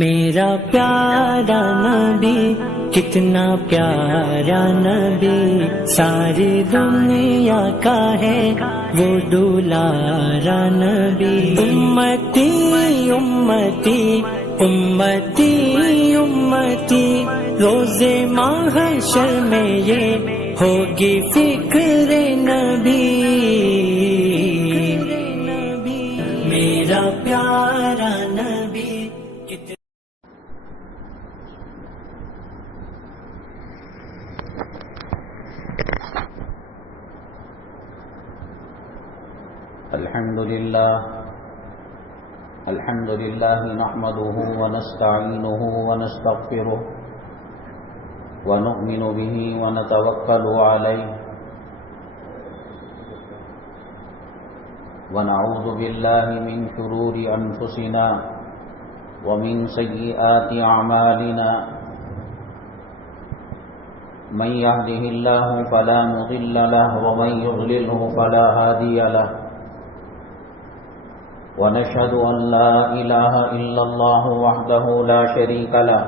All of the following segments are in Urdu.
میرا پیارا نبی کتنا پیارا نبی، ساری دنیا کا ہے وہ دلارا نبی۔ امتی امتی امتی امتی، روز محشر میں یہ ہوگی فکر نبی۔ میرا پیارا نبی الحمد لله نحمده ونستعينه ونستغفره ونؤمن به ونتوكل عليه ونعوذ بالله من شرور أنفسنا ومن سيئات أعمالنا، من يهده الله فلا مضل له ومن يضلله فلا هادي له، ونشهد أن لا إله إلا الله وحده لا شريك له،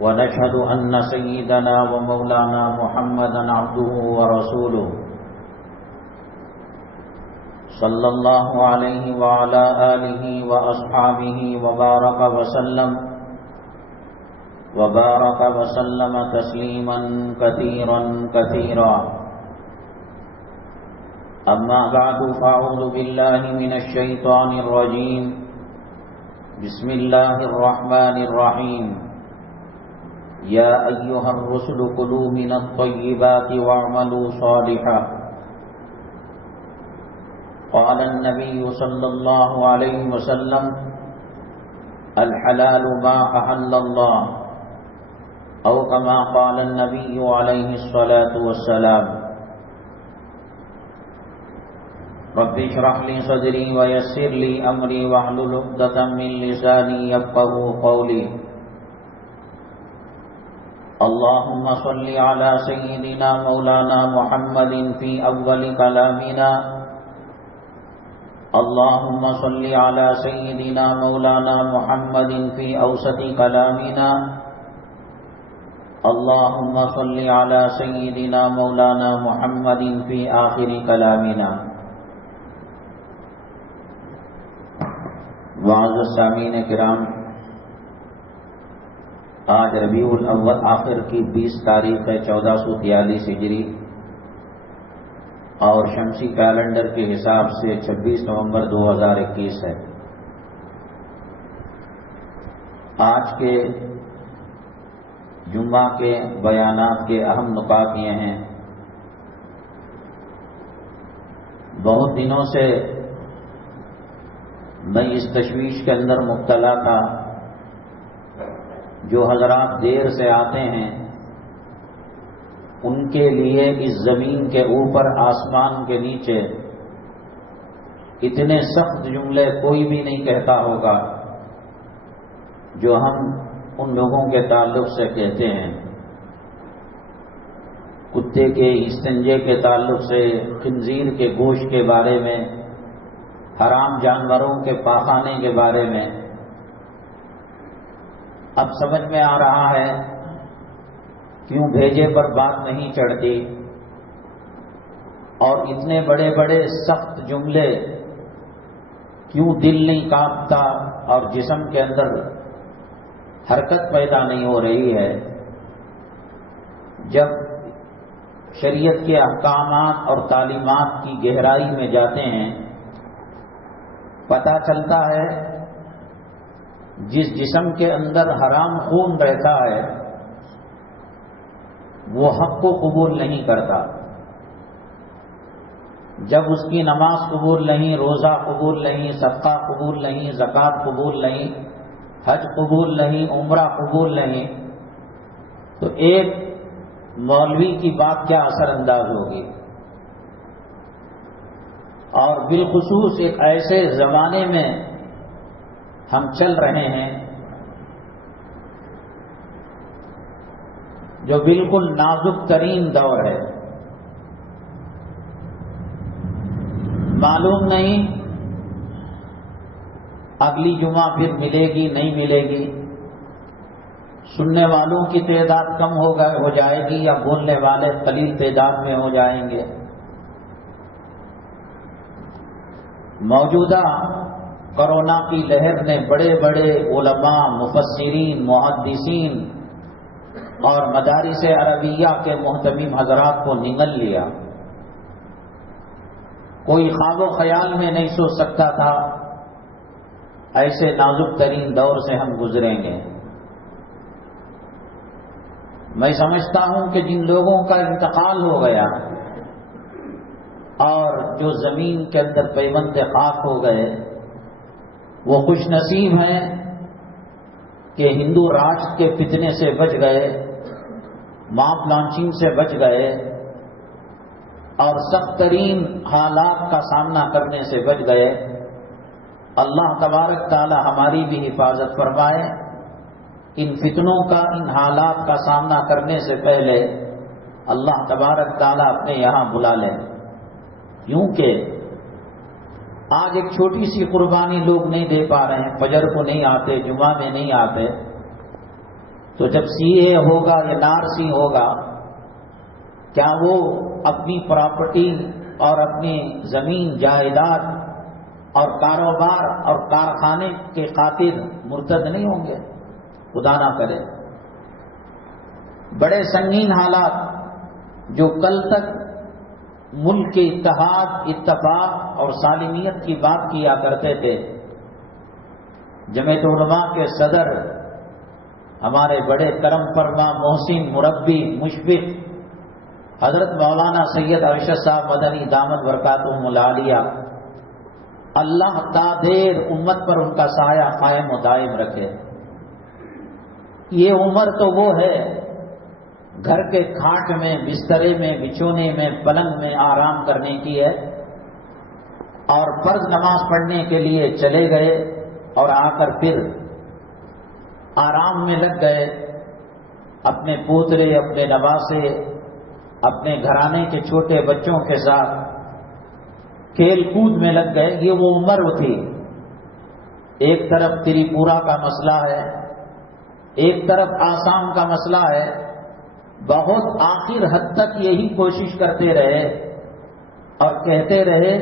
ونشهد أن سيدنا ومولانا محمدا عبده ورسوله صلى الله عليه وعلى آله وأصحابه وبارك وسلم تسليما كثيرا كثيرا. أما بعد، فأعوذ بالله من الشيطان الرجيم. بسم الله الرحمن الرحيم. يا أيها الرسل كلوا من الطيبات واعملوا صالحا. قال النبي صلى الله عليه وسلم: الحلال ما أحل الله، أو كما قال النبي عليه الصلاة والسلام. رب اشرح لي صدري ويسر لي أمري واحلل عقدة من لساني يفقهوا قولي. اللهم صل على سيدنا مولانا محمد في أول كلامنا. اللهم صل على سيدنا مولانا محمد في أوسط كلامنا. اللهم صل على سيدنا مولانا محمد في آخر كلامنا. معزز سامعین کرام، آج ربیع الاول آخر کی 20 تاریخ ہے 1443 ہجری، اور شمسی کیلنڈر کے حساب سے 26 نومبر 2021 ہے۔ آج کے جمعہ کے بیانات کے اہم نکات یہ ہیں۔ بہت دنوں سے میں اس تشویش کے اندر مبتلا تھا، جو حضرات دیر سے آتے ہیں ان کے لیے اس زمین کے اوپر آسمان کے نیچے اتنے سخت جملے کوئی بھی نہیں کہتا ہوگا جو ہم ان لوگوں کے تعلق سے کہتے ہیں۔ کتے کے استنجے کے تعلق سے، خنزیر کے گوشت کے بارے میں، حرام جانوروں کے پاخانے کے بارے میں۔ اب سمجھ میں آ رہا ہے کیوں بھیجے پر بات نہیں چڑھتی، اور اتنے بڑے بڑے سخت جملے کیوں دل نہیں کانپتا اور جسم کے اندر حرکت پیدا نہیں ہو رہی ہے۔ جب شریعت کے احکامات اور تعلیمات کی گہرائی میں جاتے ہیں، پتہ چلتا ہے جس جسم کے اندر حرام خون رہتا ہے وہ حق کو قبول نہیں کرتا۔ جب اس کی نماز قبول نہیں، روزہ قبول نہیں، صدقہ قبول نہیں، زکوٰۃ قبول نہیں، حج قبول نہیں، عمرہ قبول نہیں، تو ایک مولوی کی بات کیا اثر انداز ہوگی؟ اور بالخصوص ایک ایسے زمانے میں ہم چل رہے ہیں جو بالکل نازک ترین دور ہے۔ معلوم نہیں اگلی جمعہ پھر ملے گی نہیں ملے گی، سننے والوں کی تعداد کم ہو جائے گی یا بولنے والے قلیل تعداد میں ہو جائیں گے۔ موجودہ کرونا کی لہر نے بڑے بڑے علماء، مفسرین، محدثین اور مدارس عربیہ کے محتمم حضرات کو نگل لیا۔ کوئی خواب و خیال میں نہیں سوچ سکتا تھا ایسے نازک ترین دور سے ہم گزریں گے۔ میں سمجھتا ہوں کہ جن لوگوں کا انتقال ہو گیا اور جو زمین کے اندر پیوند خاک ہو گئے، وہ خوش نصیب ہیں کہ ہندو راج کے فتنے سے بچ گئے، ماپ لانچنگ سے بچ گئے اور سخت ترین حالات کا سامنا کرنے سے بچ گئے۔ اللہ تبارک تعالی ہماری بھی حفاظت فرمائے، ان فتنوں کا، ان حالات کا سامنا کرنے سے پہلے اللہ تبارک تعالی اپنے یہاں بلا لے۔ کیونکہ آج ایک چھوٹی سی قربانی لوگ نہیں دے پا رہے ہیں، فجر کو نہیں آتے، جمعہ میں نہیں آتے، تو جب سی اے ہوگا یا نار سی ہوگا، کیا وہ اپنی پراپرٹی اور اپنی زمین جائیداد اور کاروبار اور کارخانے کے خاطر مرتد نہیں ہوں گے؟ خدا نہ کرے۔ بڑے سنگین حالات جو کل تک ملک کے اتحاد، اتفاق اور سالمیت کی بات کیا کرتے تھے، جمعیت علماء کے صدر ہمارے بڑے کرم فرما، محسن، مربی، مشفق حضرت مولانا سید ارشد صاحب مدنی دامت برکاتہم العالیہ، اللہ تا دیر امت پر ان کا سایہ قائم و دائم رکھے۔ یہ عمر تو وہ ہے گھر کے کھاٹ میں، بسترے میں، بچھونے میں، پلنگ میں آرام کرنے کی ہے، اور فرض نماز پڑھنے کے لیے چلے گئے اور آ کر پھر آرام میں لگ گئے، اپنے پوترے، اپنے نواسے، اپنے گھرانے کے چھوٹے بچوں کے ساتھ کھیل کود میں لگ گئے۔ یہ وہ عمر تھی۔ ایک طرف تریپورہ کا مسئلہ ہے، ایک طرف آسام کا مسئلہ ہے، بہت آخر حد تک یہی کوشش کرتے رہے اور کہتے رہے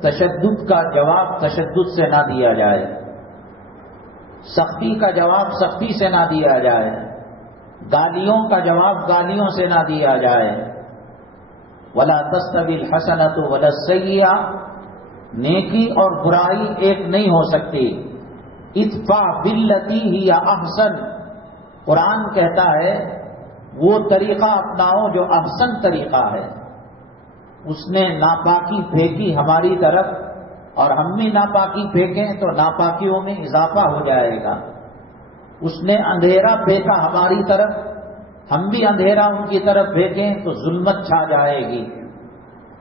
تشدد کا جواب تشدد سے نہ دیا جائے، سختی کا جواب سختی سے نہ دیا جائے، گالیوں کا جواب گالیوں سے نہ دیا جائے۔ وَلَا تَسْتَوِي الْحَسَنَةُ وَلَا السَّيِّئَةُ، نیکی اور برائی ایک نہیں ہو سکتی۔ ادفع باللتی ہی احسن، قرآن کہتا ہے وہ طریقہ اپناؤ جو احسن طریقہ ہے۔ اس نے ناپاکی پھینکی ہماری طرف اور ہم بھی ناپاکی پھینکیں تو ناپاکیوں میں اضافہ ہو جائے گا۔ اس نے اندھیرا پھینکا ہماری طرف، ہم بھی اندھیرا ان کی طرف پھینکیں تو ظلمت چھا جائے گی۔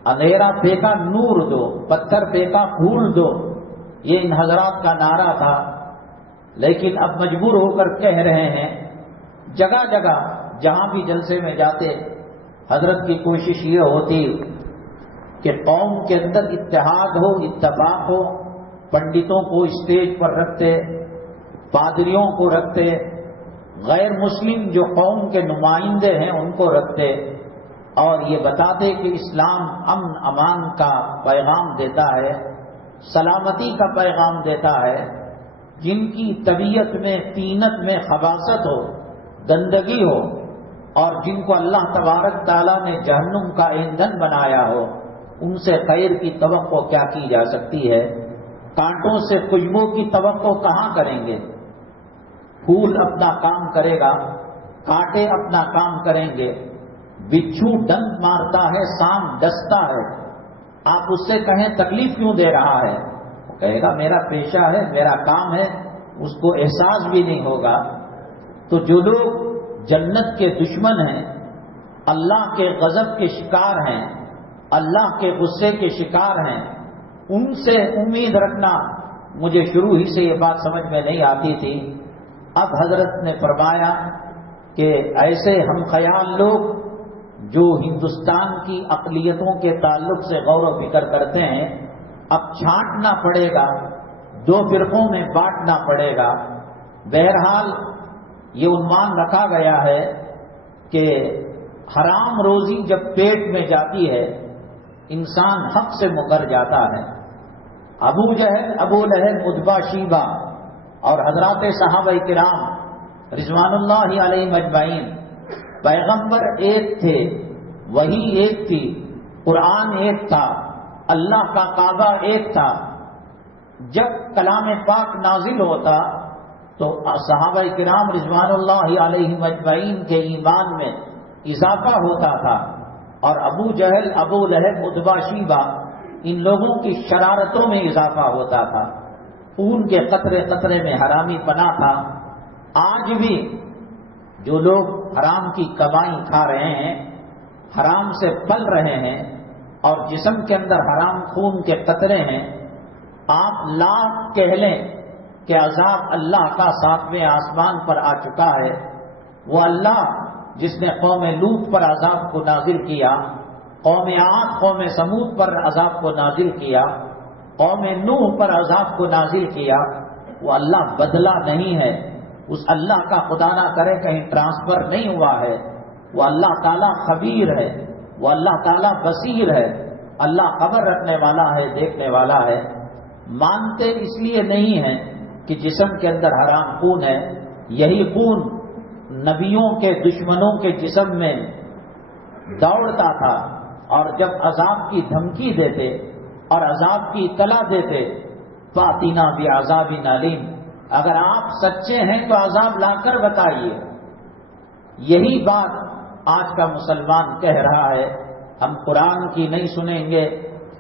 اندھیرا پھینکا نور دو، پتھر پھینکا پھول دو، یہ ان حضرات کا نعرہ تھا۔ لیکن اب مجبور ہو کر کہہ رہے ہیں، جگہ جگہ جہاں بھی جلسے میں جاتے، حضرت کی کوشش یہ ہوتی کہ قوم کے اندر اتحاد ہو، اتفاق ہو، پنڈتوں کو اسٹیج پر رکھتے، پادریوں کو رکھتے، غیر مسلم جو قوم کے نمائندے ہیں ان کو رکھتے، اور یہ بتاتے کہ اسلام امن امان کا پیغام دیتا ہے، سلامتی کا پیغام دیتا ہے۔ جن کی طبیعت میں، طینت میں خباثت ہو، گندگی ہو، اور جن کو اللہ تبارک تعالیٰ نے جہنم کا ایندھن بنایا ہو، ان سے خیر کی توقع کیا کی جا سکتی ہے؟ کانٹوں سے خوشبو کی توقع کہاں کریں گے؟ پھول اپنا کام کرے گا، کانٹے اپنا کام کریں گے۔ بچھو ڈنک مارتا ہے، سانپ ڈستا ہے، آپ اس سے کہیں تکلیف کیوں دے رہا ہے؟ وہ کہے گا میرا پیشہ ہے، میرا کام ہے، اس کو احساس بھی نہیں ہوگا۔ تو جو لوگ جنت کے دشمن ہیں، اللہ کے غضب کے شکار ہیں، اللہ کے غصے کے شکار ہیں، ان سے امید رکھنا، مجھے شروع ہی سے یہ بات سمجھ میں نہیں آتی تھی۔ اب حضرت نے فرمایا کہ ایسے ہم خیال لوگ جو ہندوستان کی اقلیتوں کے تعلق سے غور و فکر کرتے ہیں، اب چھانٹنا پڑے گا دو فرقوں میں بانٹنا پڑے گا۔ بہرحال یہ عنوان رکھا گیا ہے کہ حرام روزی جب پیٹ میں جاتی ہے انسان حق سے مکر جاتا ہے۔ ابو جہل، ابو لہب، عتبہ، شیبہ اور حضرات صحابہ کرام رضوان اللہ علیہ مجمعین، پیغمبر ایک تھے، وحی ایک تھی، قرآن ایک تھا، اللہ کا کعبہ ایک تھا۔ جب کلام پاک نازل ہوتا تو صحابہ کرام رضوان اللہ علیہ مجمعین کے ایمان میں اضافہ ہوتا تھا، اور ابو جہل، ابو لہب، عتبہ، شیبہ ان لوگوں کی شرارتوں میں اضافہ ہوتا تھا، خون کے قطرے قطرے میں حرامی پنا تھا۔ آج بھی جو لوگ حرام کی کمائی کھا رہے ہیں، حرام سے پل رہے ہیں اور جسم کے اندر حرام خون کے قطرے ہیں، آپ لاکھ کہہ لیں کہ عذاب اللہ کا 7ویں آسمان پر آ چکا ہے۔ وہ اللہ جس نے قوم لوط پر عذاب کو نازل کیا، قوم عاد، قوم سمود پر عذاب کو نازل کیا، قوم نوح پر عذاب کو نازل کیا، وہ اللہ بدلہ نہیں ہے۔ اس اللہ کا خدا نہ کرے کہیں ٹرانسفر نہیں ہوا ہے۔ وہ اللہ تعالیٰ خبیر ہے، وہ اللہ تعالیٰ بصیر ہے، اللہ خبر رکھنے والا ہے، دیکھنے والا ہے۔ مانتے اس لیے نہیں ہیں کہ جسم کے اندر حرام خون ہے، یہی خون نبیوں کے دشمنوں کے جسم میں دوڑتا تھا، اور جب عذاب کی دھمکی دیتے اور عذاب کی اطلاع دیتے، فاتنا بعذاب علیم، اگر آپ سچے ہیں تو عذاب لا کر بتائیے۔ یہی بات آج کا مسلمان کہہ رہا ہے، ہم قرآن کی نہیں سنیں گے،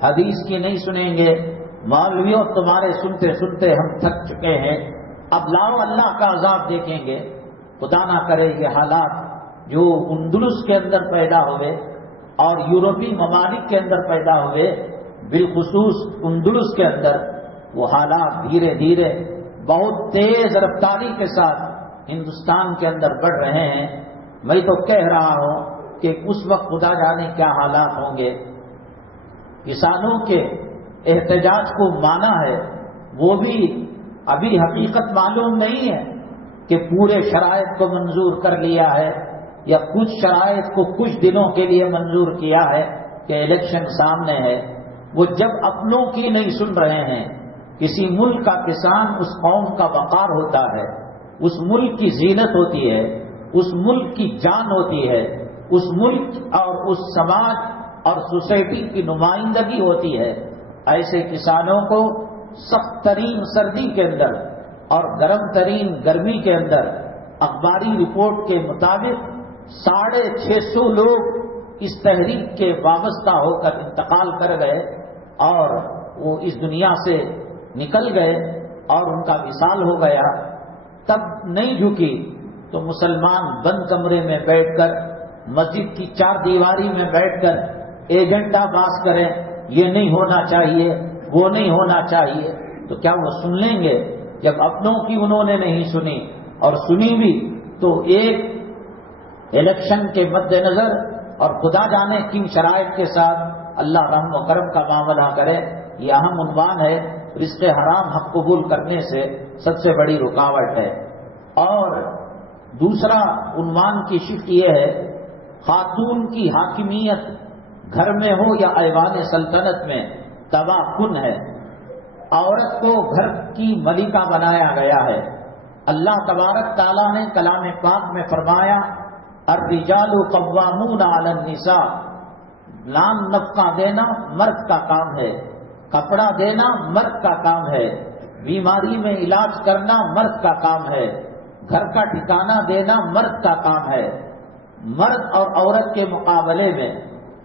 حدیث کی نہیں سنیں گے، مولویوں تمہارے سنتے سنتے ہم تھک چکے ہیں، اب لاؤ اللہ کا عذاب دیکھیں گے۔ خدا نہ کرے یہ حالات جو اندلس کے اندر پیدا ہوئے اور یورپی ممالک کے اندر پیدا ہوئے، بالخصوص اندلس کے اندر، وہ حالات دھیرے دھیرے بہت تیز رفتاری کے ساتھ ہندوستان کے اندر بڑھ رہے ہیں۔ میں تو کہہ رہا ہوں کہ اس وقت خدا جانے کیا حالات ہوں گے۔ کسانوں کے احتجاج کو مانا ہے، وہ بھی ابھی حقیقت معلوم نہیں ہے کہ پورے شرائط کو منظور کر لیا ہے یا کچھ شرائط کو کچھ دنوں کے لیے منظور کیا ہے کہ الیکشن سامنے ہے۔ وہ جب اپنوں کی نہیں سن رہے ہیں، کسی ملک کا کسان اس قوم کا وقار ہوتا ہے، اس ملک کی زینت ہوتی ہے، اس ملک کی جان ہوتی ہے، اس ملک اور اس سماج اور سوسائٹی کی نمائندگی ہوتی ہے۔ ایسے کسانوں کو سخت ترین سردی کے اندر اور گرم ترین گرمی کے اندر اخباری رپورٹ کے مطابق 650 لوگ اس تحریک کے وابستہ ہو کر انتقال کر گئے اور وہ اس دنیا سے نکل گئے اور ان کا وصال ہو گیا۔ تب نہیں جھکی تو مسلمان بند کمرے میں بیٹھ کر، مسجد کی 4 دیواری میں بیٹھ کر ایجنڈا باز کریں، یہ نہیں ہونا چاہیے، وہ نہیں ہونا چاہیے، تو کیا وہ سن لیں گے؟ جب اپنوں کی انہوں نے نہیں سنی اور سنی بھی تو ایک الیکشن کے مد نظر اور خدا جانے کن شرائط کے ساتھ اللہ رحم و کرم کا معاملہ کرے، یہ اہم عنوان ہے۔ رزق حرام حق قبول کرنے سے سب سے بڑی رکاوٹ ہے۔ اور دوسرا عنوان کی شفٹ یہ ہے، خاتون کی حاکمیت گھر میں ہو یا ایوان سلطنت میں تباہ کن ہے۔ عورت کو گھر کی ملکہ بنایا گیا ہے۔ اللہ تبارک تعالیٰ نے کلام پاک میں فرمایا، الرجال قوامون علی النساء، لام نفقہ دینا مرد کا کام ہے، کپڑا دینا مرد کا کام ہے، بیماری میں علاج کرنا مرد کا کام ہے، گھر کا ٹھکانہ دینا مرد کا کام ہے۔ مرد اور عورت کے مقابلے میں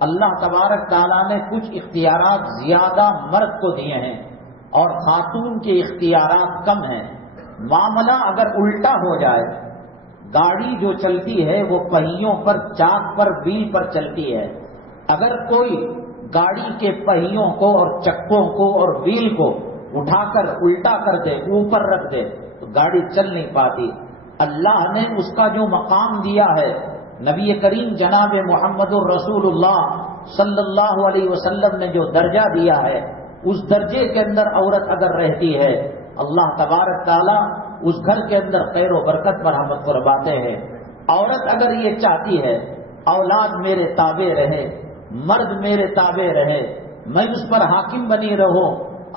اللہ تبارک تعالیٰ نے کچھ اختیارات زیادہ مرد کو دیے ہیں اور خاتون کے اختیارات کم ہیں۔ معاملہ اگر الٹا ہو جائے، گاڑی جو چلتی ہے وہ پہیوں پر، چاک پر، ویل پر چلتی ہے، اگر کوئی گاڑی کے پہیوں کو اور چکوں کو اور ویل کو اٹھا کر الٹا کر دے، اوپر رکھ دے، تو گاڑی چل نہیں پاتی۔ اللہ نے اس کا جو مقام دیا ہے، نبی کریم جناب محمد الرسول اللہ صلی اللہ علیہ وسلم نے جو درجہ دیا ہے، اس درجے کے اندر عورت اگر رہتی ہے اللہ تبارک تعالیٰ اس گھر کے اندر خیر و برکت مرحمت فرماتے ہیں۔ عورت اگر یہ چاہتی ہے اولاد میرے تابع رہے، مرد میرے تابع رہے، میں اس پر حاکم بنی رہوں،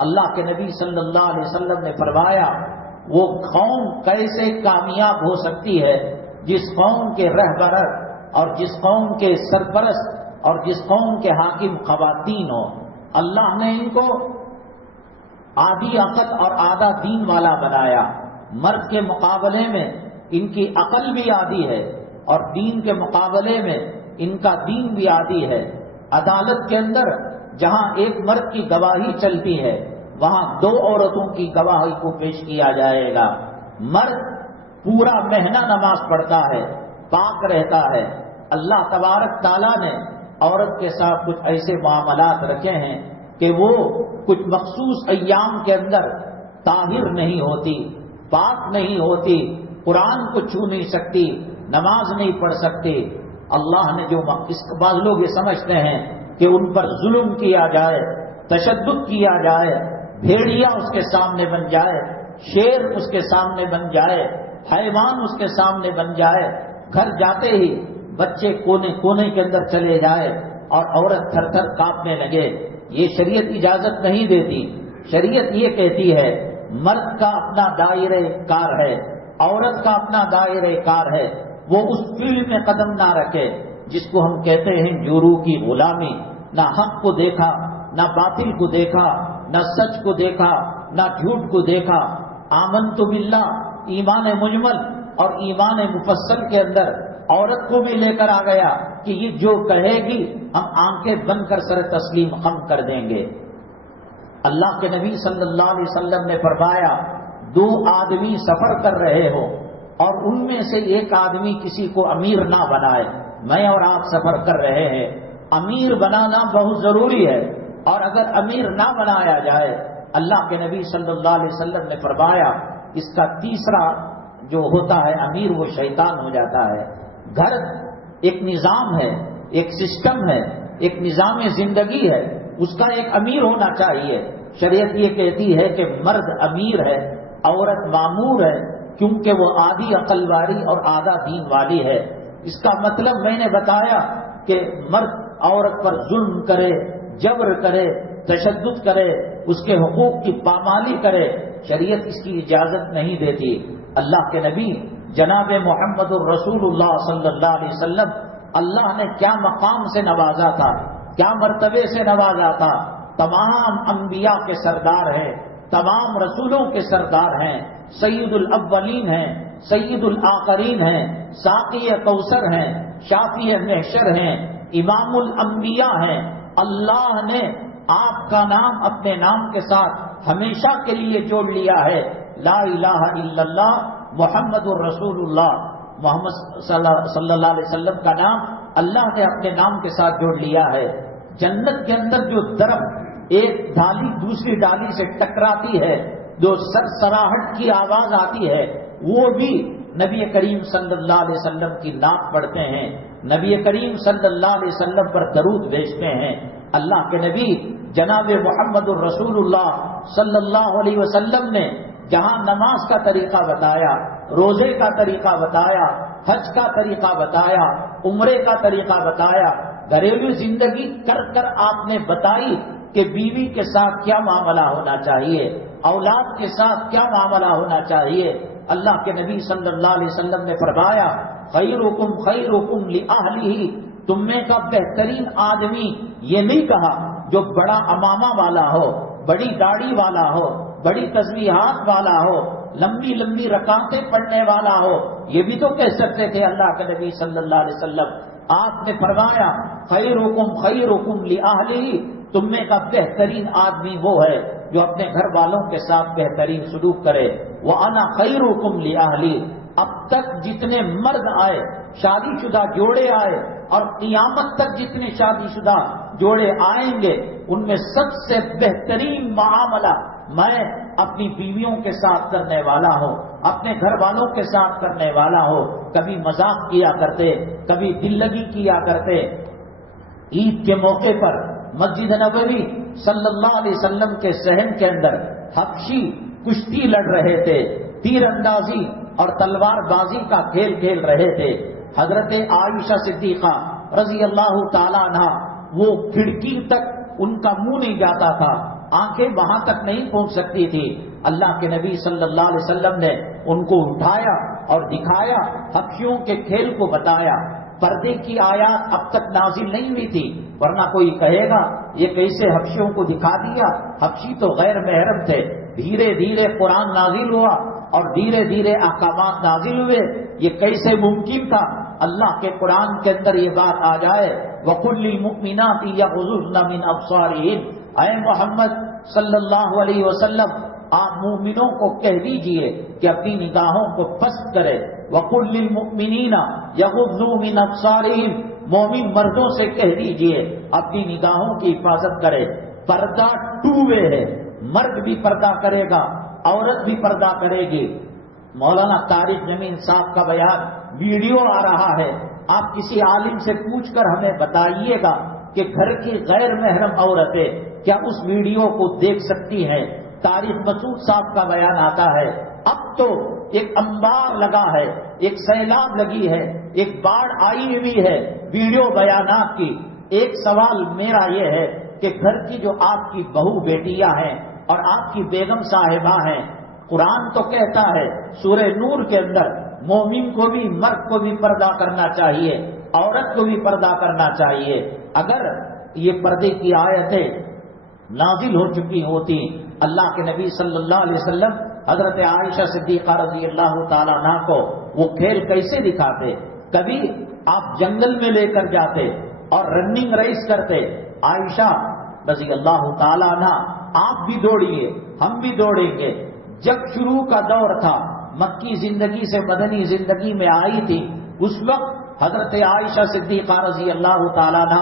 اللہ کے نبی صلی اللہ علیہ وسلم نے فرمایا وہ قوم کیسے کامیاب ہو سکتی ہے جس قوم کے رہبر اور جس قوم کے سرپرست اور جس قوم کے حاکم خواتین ہو۔ اللہ نے ان کو آدھی عقل اور آدھا دین والا بنایا۔ مرد کے مقابلے میں ان کی عقل بھی آدھی ہے اور دین کے مقابلے میں ان کا دین بھی آدھی ہے۔ عدالت کے اندر جہاں ایک مرد کی گواہی چلتی ہے وہاں دو عورتوں کی گواہی کو پیش کیا جائے گا۔ مرد پورا مہینہ نماز پڑھتا ہے، پاک رہتا ہے۔ اللہ تبارک تعالیٰ نے عورت کے ساتھ کچھ ایسے معاملات رکھے ہیں کہ وہ کچھ مخصوص ایام کے اندر طاہر نہیں ہوتی، پاک نہیں ہوتی، قرآن کو چھو نہیں سکتی، نماز نہیں پڑھ سکتی۔ اللہ نے جو بعض لوگ یہ سمجھتے ہیں کہ ان پر ظلم کیا جائے، تشدد کیا جائے، بھیڑیا اس کے سامنے بن جائے، شیر اس کے سامنے بن جائے، حیوان اس کے سامنے بن جائے، گھر جاتے ہی بچے کونے کونے کے اندر چلے جائے اور عورت تھر تھر کانپنے لگے، یہ شریعت اجازت نہیں دیتی۔ شریعت یہ کہتی ہے مرد کا اپنا دائرہ کار ہے، عورت کا اپنا دائرہ کار ہے، وہ اس فیلڈ میں قدم نہ رکھے جس کو ہم کہتے ہیں جورو کی غلامی۔ نہ حق کو دیکھا، نہ باطل کو دیکھا، نہ سچ کو دیکھا، نہ جھوٹ کو دیکھا۔ آمنت باللہ، ایمان مجمل اور ایمان مفصل کے اندر عورت کو بھی لے کر آ گیا کہ یہ جو کہے گی ہم آنکھیں بند کر سر تسلیم خم کر دیں گے۔ اللہ کے نبی صلی اللہ علیہ وسلم نے فرمایا دو آدمی سفر کر رہے ہو اور ان میں سے ایک آدمی کسی کو امیر نہ بنائے، میں اور آپ سفر کر رہے ہیں، امیر بنانا بہت ضروری ہے، اور اگر امیر نہ بنایا جائے اللہ کے نبی صلی اللہ علیہ وسلم نے فرمایا اس کا تیسرا جو ہوتا ہے امیر وہ شیطان ہو جاتا ہے۔ گھر ایک نظام ہے، ایک سسٹم ہے، ایک نظام زندگی ہے، اس کا ایک امیر ہونا چاہیے۔ شریعت یہ کہتی ہے کہ مرد امیر ہے، عورت معمور ہے، کیونکہ وہ آدھی عقل والی اور آدھا دین والی ہے۔ اس کا مطلب میں نے بتایا کہ مرد عورت پر ظلم کرے، جبر کرے، تشدد کرے، اس کے حقوق کی پامالی کرے، شریعت اس کی اجازت نہیں دیتی۔ اللہ کے نبی جناب محمد الرسول اللہ صلی اللہ علیہ وسلم اللہ نے کیا مقام سے نوازا تھا، کیا مرتبے سے نوازا تھا۔ تمام انبیاء کے سردار ہیں، تمام رسولوں کے سردار ہیں، سید الاولین ہیں، سید الآخرین ہیں، ساقی کوثر ہیں، شافی محشر ہیں، امام الانبیاء ہیں۔ اللہ نے آپ کا نام اپنے نام کے ساتھ ہمیشہ کے لیے جوڑ لیا ہے۔ لا الہ الا اللہ محمد الرسول اللہ، محمد صلی اللہ علیہ وسلم کا نام اللہ نے اپنے نام کے ساتھ جوڑ لیا ہے۔ جنت کے اندر جو درخت ایک ڈالی دوسری ڈالی سے ٹکراتی ہے، جو سرسراہٹ کی آواز آتی ہے، وہ بھی نبی کریم صلی اللہ علیہ وسلم کی نعت پڑھتے ہیں، نبی کریم صلی اللہ علیہ وسلم پر درود بھیجتے ہیں۔ اللہ کے نبی جناب محمد الرسول اللہ صلی اللہ علیہ وسلم نے جہاں نماز کا طریقہ بتایا، روزے کا طریقہ بتایا، حج کا طریقہ بتایا، عمرے کا طریقہ بتایا، گھریلو زندگی کر کر آپ نے بتائی کہ بیوی کے ساتھ کیا معاملہ ہونا چاہیے، اولاد کے ساتھ کیا معاملہ ہونا چاہیے۔ اللہ کے نبی صلی اللہ علیہ وسلم نے فرمایا خیرکم خیرکم لأہلہ، تم میں کا بہترین آدمی یہ نہیں کہا جو بڑا امامہ والا ہو، بڑی داڑھی والا ہو، بڑی تسبیحات والا ہو، لمبی لمبی رکعتیں پڑھنے والا ہو، یہ بھی تو کہہ سکتے تھے اللہ کے نبی صلی اللہ علیہ وسلم۔ آپ نے فرمایا خیرکم خیرکم لأہلہ، تم میں کا بہترین آدمی وہ ہے جو اپنے گھر والوں کے ساتھ بہترین سلوک کرے۔ وَأَنَا خَيْرُكُمْ لِأَهْلِي، اب تک جتنے مرد آئے، شادی شدہ جوڑے آئے اور قیامت تک جتنے شادی شدہ جوڑے آئیں گے ان میں سب سے بہترین معاملہ میں اپنی بیویوں کے ساتھ کرنے والا ہوں، اپنے گھر والوں کے ساتھ کرنے والا ہوں۔ کبھی مذاق کیا کرتے، کبھی دل لگی کیا کرتے۔ عید کے موقع پر مسجد نبوی صلی اللہ علیہ وسلم کے صحن کے اندر حبشی کشتی لڑ رہے تھے، تیر اندازی اور تلوار بازی کا کھیل کھیل رہے تھے۔ حضرت عائشہ صدیقہ رضی اللہ تعالیٰ عنہ، وہ کھڑکی تک ان کا منہ نہیں جاتا تھا، آنکھیں وہاں تک نہیں پہنچ سکتی تھی۔ اللہ کے نبی صلی اللہ علیہ وسلم نے ان کو اٹھایا اور دکھایا، حبشیوں کے کھیل کو بتایا۔ پردے کی آیات اب تک نازل نہیں ہوئی تھی، ورنہ کوئی کہے گا یہ کیسے حبشیوں کو دکھا دیا، حبشی تو غیر محرم تھے۔ دھیرے دھیرے قرآن نازل ہوا اور دھیرے دھیرے احکامات نازل ہوئے، یہ کیسے ممکن تھا اللہ کے قرآن کے اندر یہ بات آ جائے، وَقُلْ لِلْمُؤْمِنَاتِ يَغْضُضْنَ مِنْ أَبْصَارِهِنَّ۔ اے محمد صلی اللہ علیہ وسلم، آپ مومنوں کو کہہ دیجئے کہ اپنی نگاہوں کو پست کرے۔ وَقُلْ لِلْمُؤْمِنِينَ يَغُضُّوا مِنْ أَبْصَارِهِمْ، مومن مردوں سے کہہ دیجئے اپنی نگاہوں کی حفاظت کرے۔ پردہ ٹو وے ہے، مرد بھی پردہ کرے گا، عورت بھی پردہ کرے گی۔ مولانا طارق جمیل صاحب کا بیان ویڈیو آ رہا ہے، آپ کسی عالم سے پوچھ کر ہمیں بتائیے گا کہ گھر کی غیر محرم عورتیں کیا اس ویڈیو کو دیکھ سکتی ہیں؟ طارق مسعود صاحب کا بیان آتا ہے، اب تو ایک انبار لگا ہے، ایک سیلاب لگی ہے، ایک باڑھ آئی ہوئی ہے ویڈیو بیانات کی۔ ایک سوال میرا یہ ہے کہ گھر کی جو آپ کی بہو بیٹیاں ہیں اور آپ کی بیگم صاحبہ ہیں، قرآن تو کہتا ہے سورہ نور کے اندر مومن کو بھی، مرد کو بھی پردہ کرنا چاہیے، عورت کو بھی پردہ کرنا چاہیے۔ اگر یہ پردے کی آیتیں نازل ہو چکی ہوتی، اللہ کے نبی صلی اللہ علیہ وسلم حضرت عائشہ صدیقہ رضی اللہ تعالیٰ عنہ کو وہ کھیل کیسے دکھاتے؟ کبھی آپ جنگل میں لے کر جاتے اور رننگ ریس کرتے، عائشہ رضی اللہ تعالیٰ عنہ آپ بھی دوڑیے ہم بھی دوڑیں گے۔ جب شروع کا دور تھا، مکی زندگی سے مدنی زندگی میں آئی تھی، اس وقت حضرت عائشہ صدیقہ رضی اللہ تعالیٰ عنہ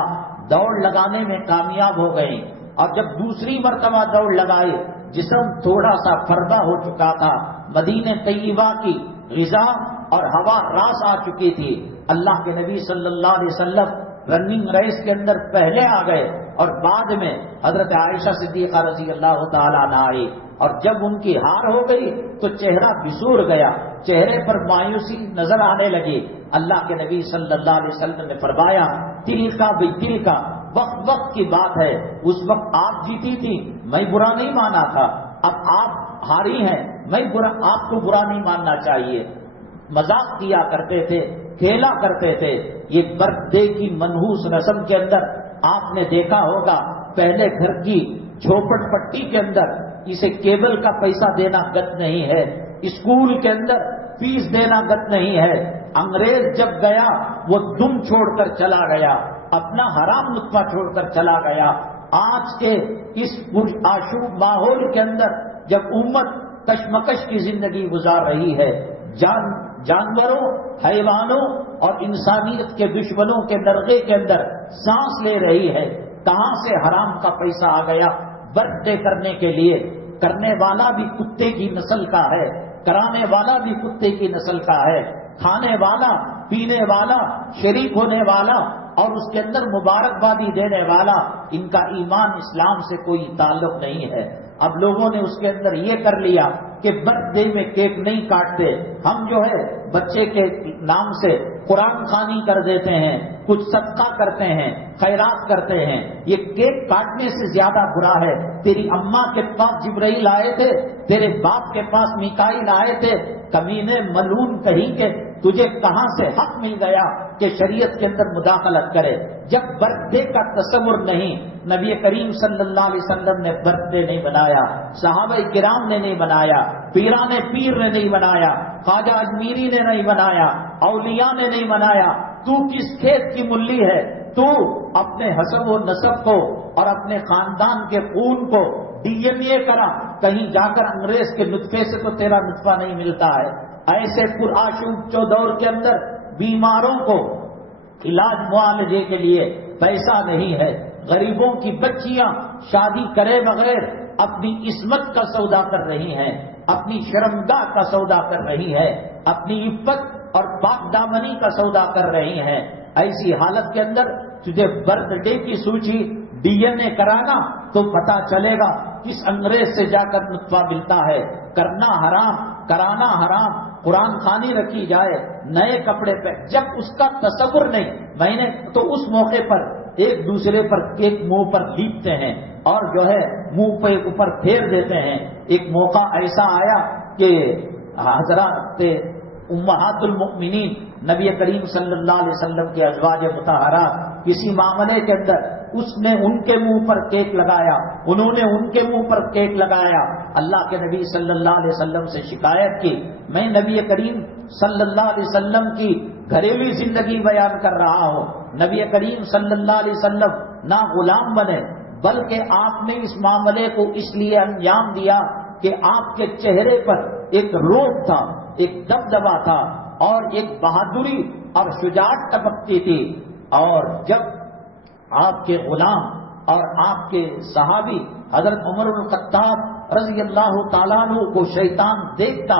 دوڑ لگانے میں کامیاب ہو گئی، اور جب دوسری مرتبہ دوڑ لگائی، جسم تھوڑا سا فربہ ہو چکا تھا، مدینہ طیبہ کی غذا اور ہوا راس آ چکی تھی۔ اللہ کے نبی صلی اللہ علیہ وسلم رننگ ریس کے اندر پہلے آ گئے، اور بعد میں حضرت عائشہ صدیقہ رضی اللہ تعالیٰ عنہ آئی، اور جب ان کی ہار ہو گئی تو چہرہ بسور گیا، چہرے پر مایوسی نظر آنے لگی۔ اللہ کے نبی صلی اللہ علیہ وسلم نے فرمایا، دل کا بھی دل کا، وقت وقت کی بات ہے، اس وقت آپ جیتی تھی، میں برا نہیں مانا تھا، اب آپ ہاری ہیں، میں آپ کو برا نہیں ماننا چاہیے۔ مذاق کیا کرتے تھے، کھیلا کرتے تھے۔ یہ برتھ ڈے کی منحوس رسم کے اندر آپ نے دیکھا ہوگا، پہلے گھر کی جھوپڑ پٹی کے اندر اسے کیبل کا پیسہ دینا گت نہیں ہے، اسکول کے اندر فیس دینا گت نہیں ہے۔ انگریز جب گیا وہ دم چھوڑ کر چلا گیا، اپنا حرام نطفہ چھوڑ کر چلا گیا۔ آج کے اس پرآشوب ماحول کے اندر جب امت کشمکش کی زندگی گزار رہی ہے، جانوروں، حیوانوں اور انسانیت کے دشمنوں کے درغے کے اندر سانس لے رہی ہے، کہاں سے حرام کا پیسہ آ گیا برتھ ڈے کرنے کے لیے؟ کرنے والا بھی کتے کی نسل کا ہے، کرانے والا بھی کتے کی نسل کا ہے، کھانے والا، پینے والا، شریک ہونے والا اور اس کے اندر مبارکبادی دینے والا، ان کا ایمان اسلام سے کوئی تعلق نہیں ہے۔ اب لوگوں نے اس کے اندر یہ کر لیا کہ برتھ ڈے میں کیک نہیں کاٹتے، ہم جو ہے بچے کے نام سے قرآن خوانی کر دیتے ہیں، کچھ صدقہ کرتے ہیں، خیرات کرتے ہیں۔ یہ کیک کاٹنے سے زیادہ برا ہے۔ تیری اماں کے پاس جبرائیل آئے تھے، تیرے باپ کے پاس میکائیل آئے تھے، کمینے ملعون کہیں کے تجھے کہاں سے حق مل گیا کہ شریعت کے اندر مداخلت کرے؟ جب برتھ ڈے کا تصور نہیں، نبی کریم صلی اللہ علیہ وسلم نے برتھ ڈے نہیں بنایا، صحابہ کرام نے نہیں بنایا، پیران پیر نے نہیں بنایا، خواجہ اجمیری نے نہیں بنایا، اولیاء نے نہیں بنایا۔ تو کس کھیت کی ملی ہے؟ تو اپنے حسب و نسب کو اور اپنے خاندان کے خون کو ڈی این اے کرا، کہیں جا کر انگریز کے نطفے سے تو تیرا نطفہ نہیں ملتا ہے۔ ایسے پرآشوب دور کے اندر بیماروں کو علاج معالجے کے لیے پیسہ نہیں ہے، غریبوں کی بچیاں شادی کرے بغیر اپنی عصمت کا سودا کر رہی ہیں، اپنی شرمگاہ کا سودا کر رہی ہے، اپنی عفت اور پاک دامنی کا سودا کر رہی ہیں۔ ایسی حالت کے اندر تجھے برتھ ڈے کی سوچی ڈی این اے کرانا تو پتا چلے گا کس انگریز سے جا کر نطفہ ملتا ہے، کرنا حرام، کرانا حرام، قرآن خوانی رکھی جائے، نئے کپڑے پہ، جب اس کا تصور نہیں، میں نے تو اس موقع پر ایک دوسرے پر ایک منہ پر لیپتے ہیں اور جو ہے منہ پہ اوپر پھیر دیتے ہیں۔ ایک موقع ایسا آیا کہ حضرات امہات المؤمنین نبی کریم صلی اللہ علیہ وسلم کے ازواج مطہرات کسی معاملے کے اندر اس نے ان کے منہ پر کیک لگایا، انہوں نے ان کے منہ پر کیک لگایا، اللہ کے نبی صلی اللہ علیہ وسلم سے شکایت کی، میں نبی کریم صلی اللہ علیہ وسلم کی گھریلو زندگی بیان کر رہا ہوں، نبی کریم صلی اللہ علیہ وسلم نہ غلام بنے بلکہ آپ نے اس معاملے کو اس لیے انجام دیا کہ آپ کے چہرے پر ایک روب تھا، ایک دبدبا تھا اور ایک بہادری اور شجاعت ٹپکتی تھی، اور جب آپ کے غلام اور آپ کے صحابی حضرت عمر بن الخطاب رضی اللہ تعالیٰ عنہ کو شیطان دیکھتا،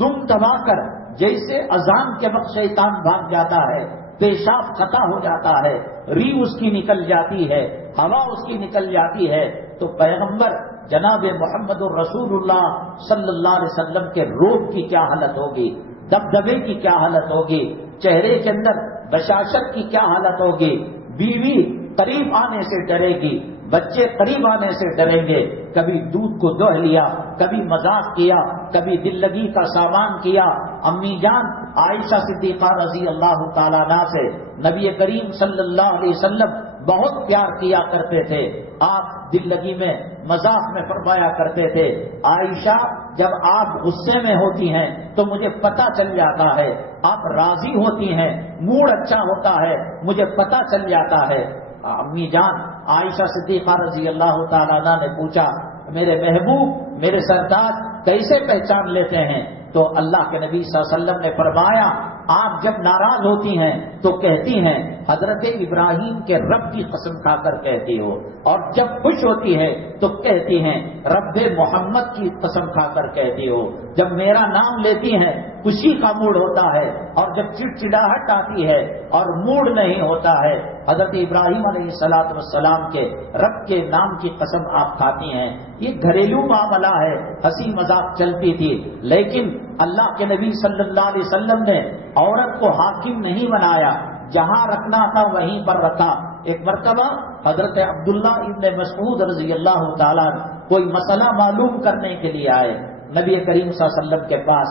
دم دبا کر جیسے اذان کے وقت شیطان بھاگ جاتا ہے، پیشاب خطا ہو جاتا ہے، ری اس کی نکل جاتی ہے، ہوا اس کی نکل جاتی ہے، تو پیغمبر جناب محمد الرسول اللہ صلی اللہ علیہ وسلم کے روب کی کیا حالت ہوگی، دبدبے کی کیا حالت ہوگی، چہرے کے اندر بشاشت کی کیا حالت ہوگی، بیوی قریب آنے سے ڈرے گی، بچے قریب آنے سے ڈریں گے، کبھی دودھ کو دوہ لیا، کبھی مذاق کیا، کبھی دل لگی کا سامان کیا۔ امی جان عائشہ صدیقہ رضی اللہ تعالیٰ عنہ سے نبی کریم صلی اللہ علیہ وسلم بہت پیار کیا کرتے تھے، آپ دل لگی میں مذاق میں فرمایا کرتے تھے، عائشہ جب آپ غصے میں ہوتی ہیں تو مجھے پتہ چل جاتا ہے، آپ راضی ہوتی ہیں، موڈ اچھا ہوتا ہے، مجھے پتہ چل جاتا ہے۔ امی جان عائشہ صدیقہ رضی اللہ تعالیٰ عنہ نے پوچھا، میرے محبوب، میرے سردار کیسے پہچان لیتے ہیں؟ تو اللہ کے نبی صلی اللہ علیہ وسلم نے فرمایا، آپ جب ناراض ہوتی ہیں تو کہتی ہیں حضرت ابراہیم کے رب کی قسم کھا کر کہتی ہو، اور جب خوش ہوتی ہے تو کہتی ہیں رب محمد کی قسم کھا کر کہتی ہو، جب میرا نام لیتی ہیں خوشی کا موڈ ہوتا ہے، اور جب چڑچڑاہٹ آتی ہے اور موڈ نہیں ہوتا ہے، حضرت ابراہیم علیہ السلام کے رب کے نام کی قسم آپ کھاتی ہیں۔ یہ گھریلو معاملہ ہے، ہنسی مذاق چلتی تھی، لیکن اللہ کے نبی صلی اللہ علیہ وسلم نے عورت کو حاکم نہیں بنایا، جہاں رکھنا تھا وہیں پر رکھا۔ ایک مرتبہ حضرت عبداللہ ابن مسعود رضی اللہ تعالیٰ کوئی مسئلہ معلوم کرنے کے لیے آئے نبی کریم صلی اللہ علیہ وسلم کے پاس،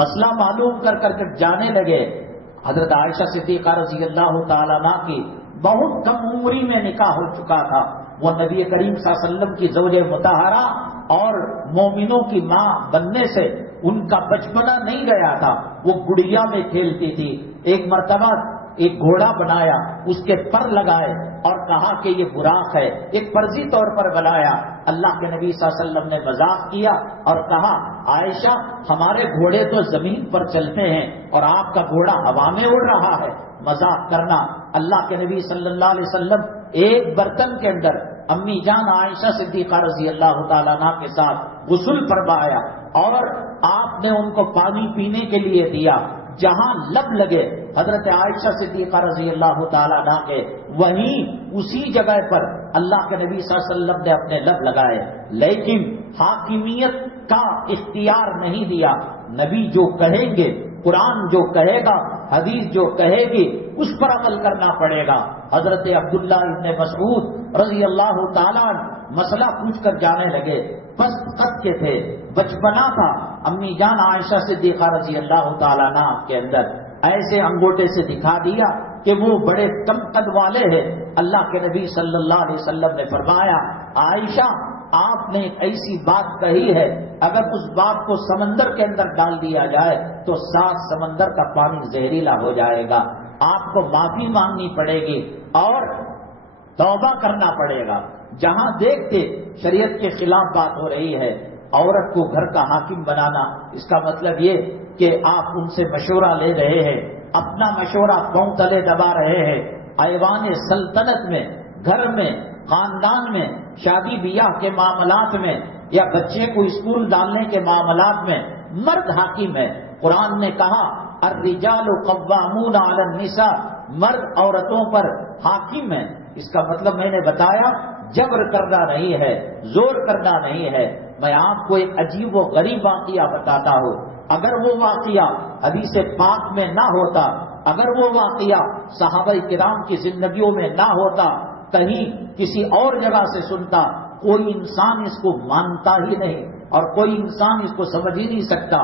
مسئلہ معلوم کر کر جانے لگے۔ حضرت عائشہ صدیقہ رضی اللہ تعالیٰ عنہ کی بہت کم عمری میں نکاح ہو چکا تھا، وہ نبی کریم صلی اللہ علیہ وسلم کی زوجہ مطہرہ اور مومنوں کی ماں بننے سے ان کا بچپنا نہیں گیا تھا، وہ گڑیا میں کھیلتی تھی۔ ایک مرتبہ ایک گھوڑا بنایا، اس کے پر لگائے اور کہا کہ یہ براق ہے، ایک فرضی طور پر بلایا۔ اللہ کے نبی صلی اللہ علیہ وسلم نے مذاق کیا اور کہا، عائشہ ہمارے گھوڑے تو زمین پر چلتے ہیں اور آپ کا گھوڑا ہوا میں اڑ رہا ہے، مذاق کرنا۔ اللہ کے نبی صلی اللہ علیہ وسلم ایک برتن کے اندر امی جان عائشہ صدیقہ رضی اللہ تعالیٰ عنہ کے ساتھ غسل فرمایا اور آپ نے ان کو پانی پینے کے لیے دیا، جہاں لب لگے حضرت عائشہ صدیقہ رضی اللہ تعالیٰ عنہ کے، وہیں اسی جگہ پر اللہ کے نبی صلی اللہ علیہ وسلم نے اپنے لب لگائے، لیکن حاکمیت کا اختیار نہیں دیا۔ نبی جو کہیں گے، قرآن جو کہے گا، حدیث جو کہے گی، اس پر عمل کرنا پڑے گا۔ حضرت عبداللہ ابن مسعود رضی اللہ تعالیٰ عنہ مسئلہ پوچھ کر جانے لگے، پست قد کے تھے، بچپنا تھا، امی جان عائشہ صدیقہ رضی اللہ تعالیٰ عنہ کے اندر ایسے انگوٹے سے دکھا دیا کہ وہ بڑے کم قد والے ہیں۔ اللہ کے نبی صلی اللہ علیہ وسلم نے فرمایا، عائشہ آپ نے ایک ایسی بات کہی ہے، اگر اس بات کو سمندر کے اندر ڈال دیا جائے تو 7 سمندر کا پانی زہریلا ہو جائے گا، آپ کو معافی مانگنی پڑے گی اور توبہ کرنا پڑے گا۔ جہاں دیکھتے شریعت کے خلاف بات ہو رہی ہے، عورت کو گھر کا حاکم بنانا، اس کا مطلب یہ کہ آپ ان سے مشورہ لے رہے ہیں، اپنا مشورہ پاؤں تلے دبا رہے ہیں۔ ایوان سلطنت میں، گھر میں، خاندان میں، شادی بیاہ کے معاملات میں یا بچے کو اسکول ڈالنے کے معاملات میں مرد حاکم ہے۔ قرآن نے کہا الرجال قوامون علی النساء، مرد عورتوں پر حاکم ہے۔ اس کا مطلب میں نے بتایا، جبر کرنا نہیں ہے، زور کرنا نہیں ہے، میں آپ کو ایک عجیب و غریب واقعہ بتاتا ہوں. اگر وہ واقعہ حدیث پاک میں نہ ہوتا، اگر وہ واقعہ صحابہ کرام کی زندگیوں میں نہ ہوتا، کہیں کسی اور جگہ سے سنتا، کوئی انسان اس کو مانتا ہی نہیں اور کوئی انسان اس کو سمجھ ہی نہیں سکتا.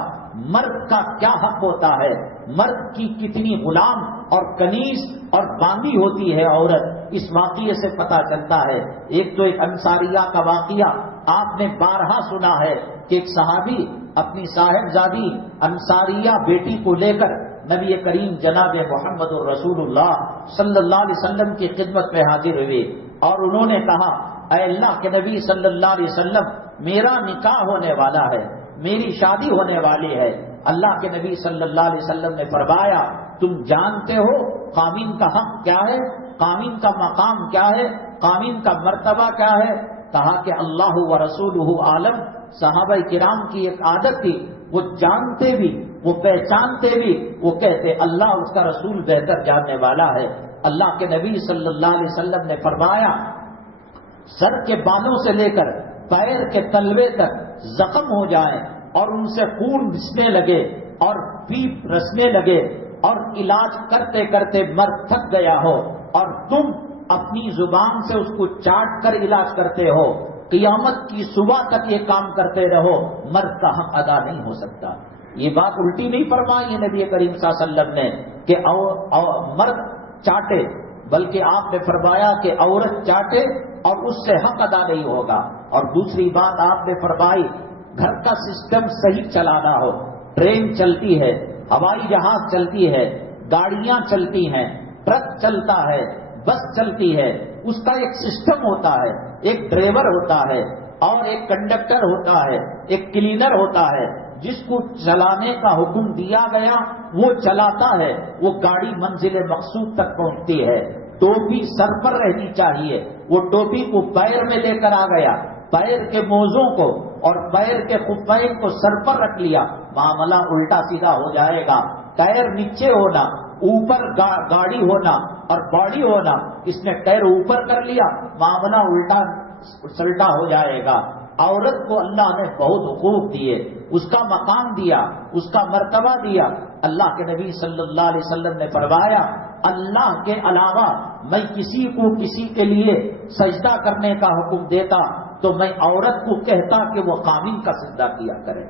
مرد کا کیا حق ہوتا ہے، مرد کی کتنی غلام اور کنیز اور باندھی ہوتی ہے عورت، اس واقعے سے پتہ چلتا ہے. ایک تو ایک انصاریہ کا واقعہ آپ نے بارہا سنا ہے کہ ایک صحابی اپنی صاحبزادی انصاریہ بیٹی کو لے کر نبی کریم جناب محمد الرسول اللہ صلی اللہ علیہ وسلم کی خدمت میں حاضر ہوئے اور انہوں نے کہا، اے اللہ کے نبی صلی اللہ علیہ وسلم، میرا نکاح ہونے والا ہے، میری شادی ہونے والی ہے. اللہ کے نبی صلی اللہ علیہ وسلم نے فرمایا، تم جانتے ہو قامین کا حق کیا ہے، قامین کا مقام کیا ہے، قامین کا مرتبہ کیا ہے؟ کہا کہ اللہ و رسولہ عالم. صحابہ کرام کی ایک عادت تھی، وہ جانتے بھی، وہ پہچانتے بھی، وہ کہتے اللہ اس کا رسول بہتر جاننے والا ہے. اللہ کے نبی صلی اللہ علیہ وسلم نے فرمایا، سر کے بالوں سے لے کر پیر کے تلوے تک زخم ہو جائیں اور ان سے خون رسنے لگے اور پیپ رسنے لگے اور علاج کرتے کرتے مرد تھک گیا ہو اور تم اپنی زبان سے اس کو چاٹ کر علاج کرتے ہو، قیامت کی صبح تک یہ کام کرتے رہو، مرد کا حق ادا نہیں ہو سکتا. یہ بات الٹی نہیں فرمائی نبی کریم صلی اللہ علیہ وسلم نے کہ مرد چاٹے، بلکہ آپ نے فرمایا کہ عورت چاٹے اور اس سے حق ادا نہیں ہوگا. اور دوسری بات آپ نے فرمائی، گھر کا سسٹم صحیح چلانا ہو، ٹرین چلتی ہے، ہوائی جہاز چلتی ہے، گاڑیاں چلتی ہیں، ٹرک چلتا ہے، بس چلتی ہے، اس کا ایک سسٹم ہوتا ہے، ایک ڈرائیور ہوتا ہے اور ایک کنڈکٹر ہوتا ہے، ایک کلینر ہوتا ہے. جس کو چلانے کا حکم دیا گیا وہ چلاتا ہے، وہ گاڑی منزل مقصود تک پہنچتی ہے. ٹوپی سر پر رہنی چاہیے، وہ ٹوپی کو پیر میں لے کر آ گیا، پیر کے موزوں کو اور پیر کے خفین کو سر پر رکھ لیا، معاملہ الٹا سیدھا ہو جائے گا. ٹائر نیچے ہونا، اوپر گاڑی ہونا اور باڈی ہونا، اس نے ٹائر اوپر کر لیا، معاملہ الٹا سلٹا ہو جائے گا. عورت کو اللہ نے بہت حقوق دیے، اس کا مقام دیا، اس کا مرتبہ دیا. اللہ کے نبی صلی اللہ علیہ وسلم نے فرمایا، اللہ کے علاوہ میں کسی کو کسی کے لیے سجدہ کرنے کا حکم دیتا تو میں عورت کو کہتا کہ وہ قامین کا سجدہ کیا کرے.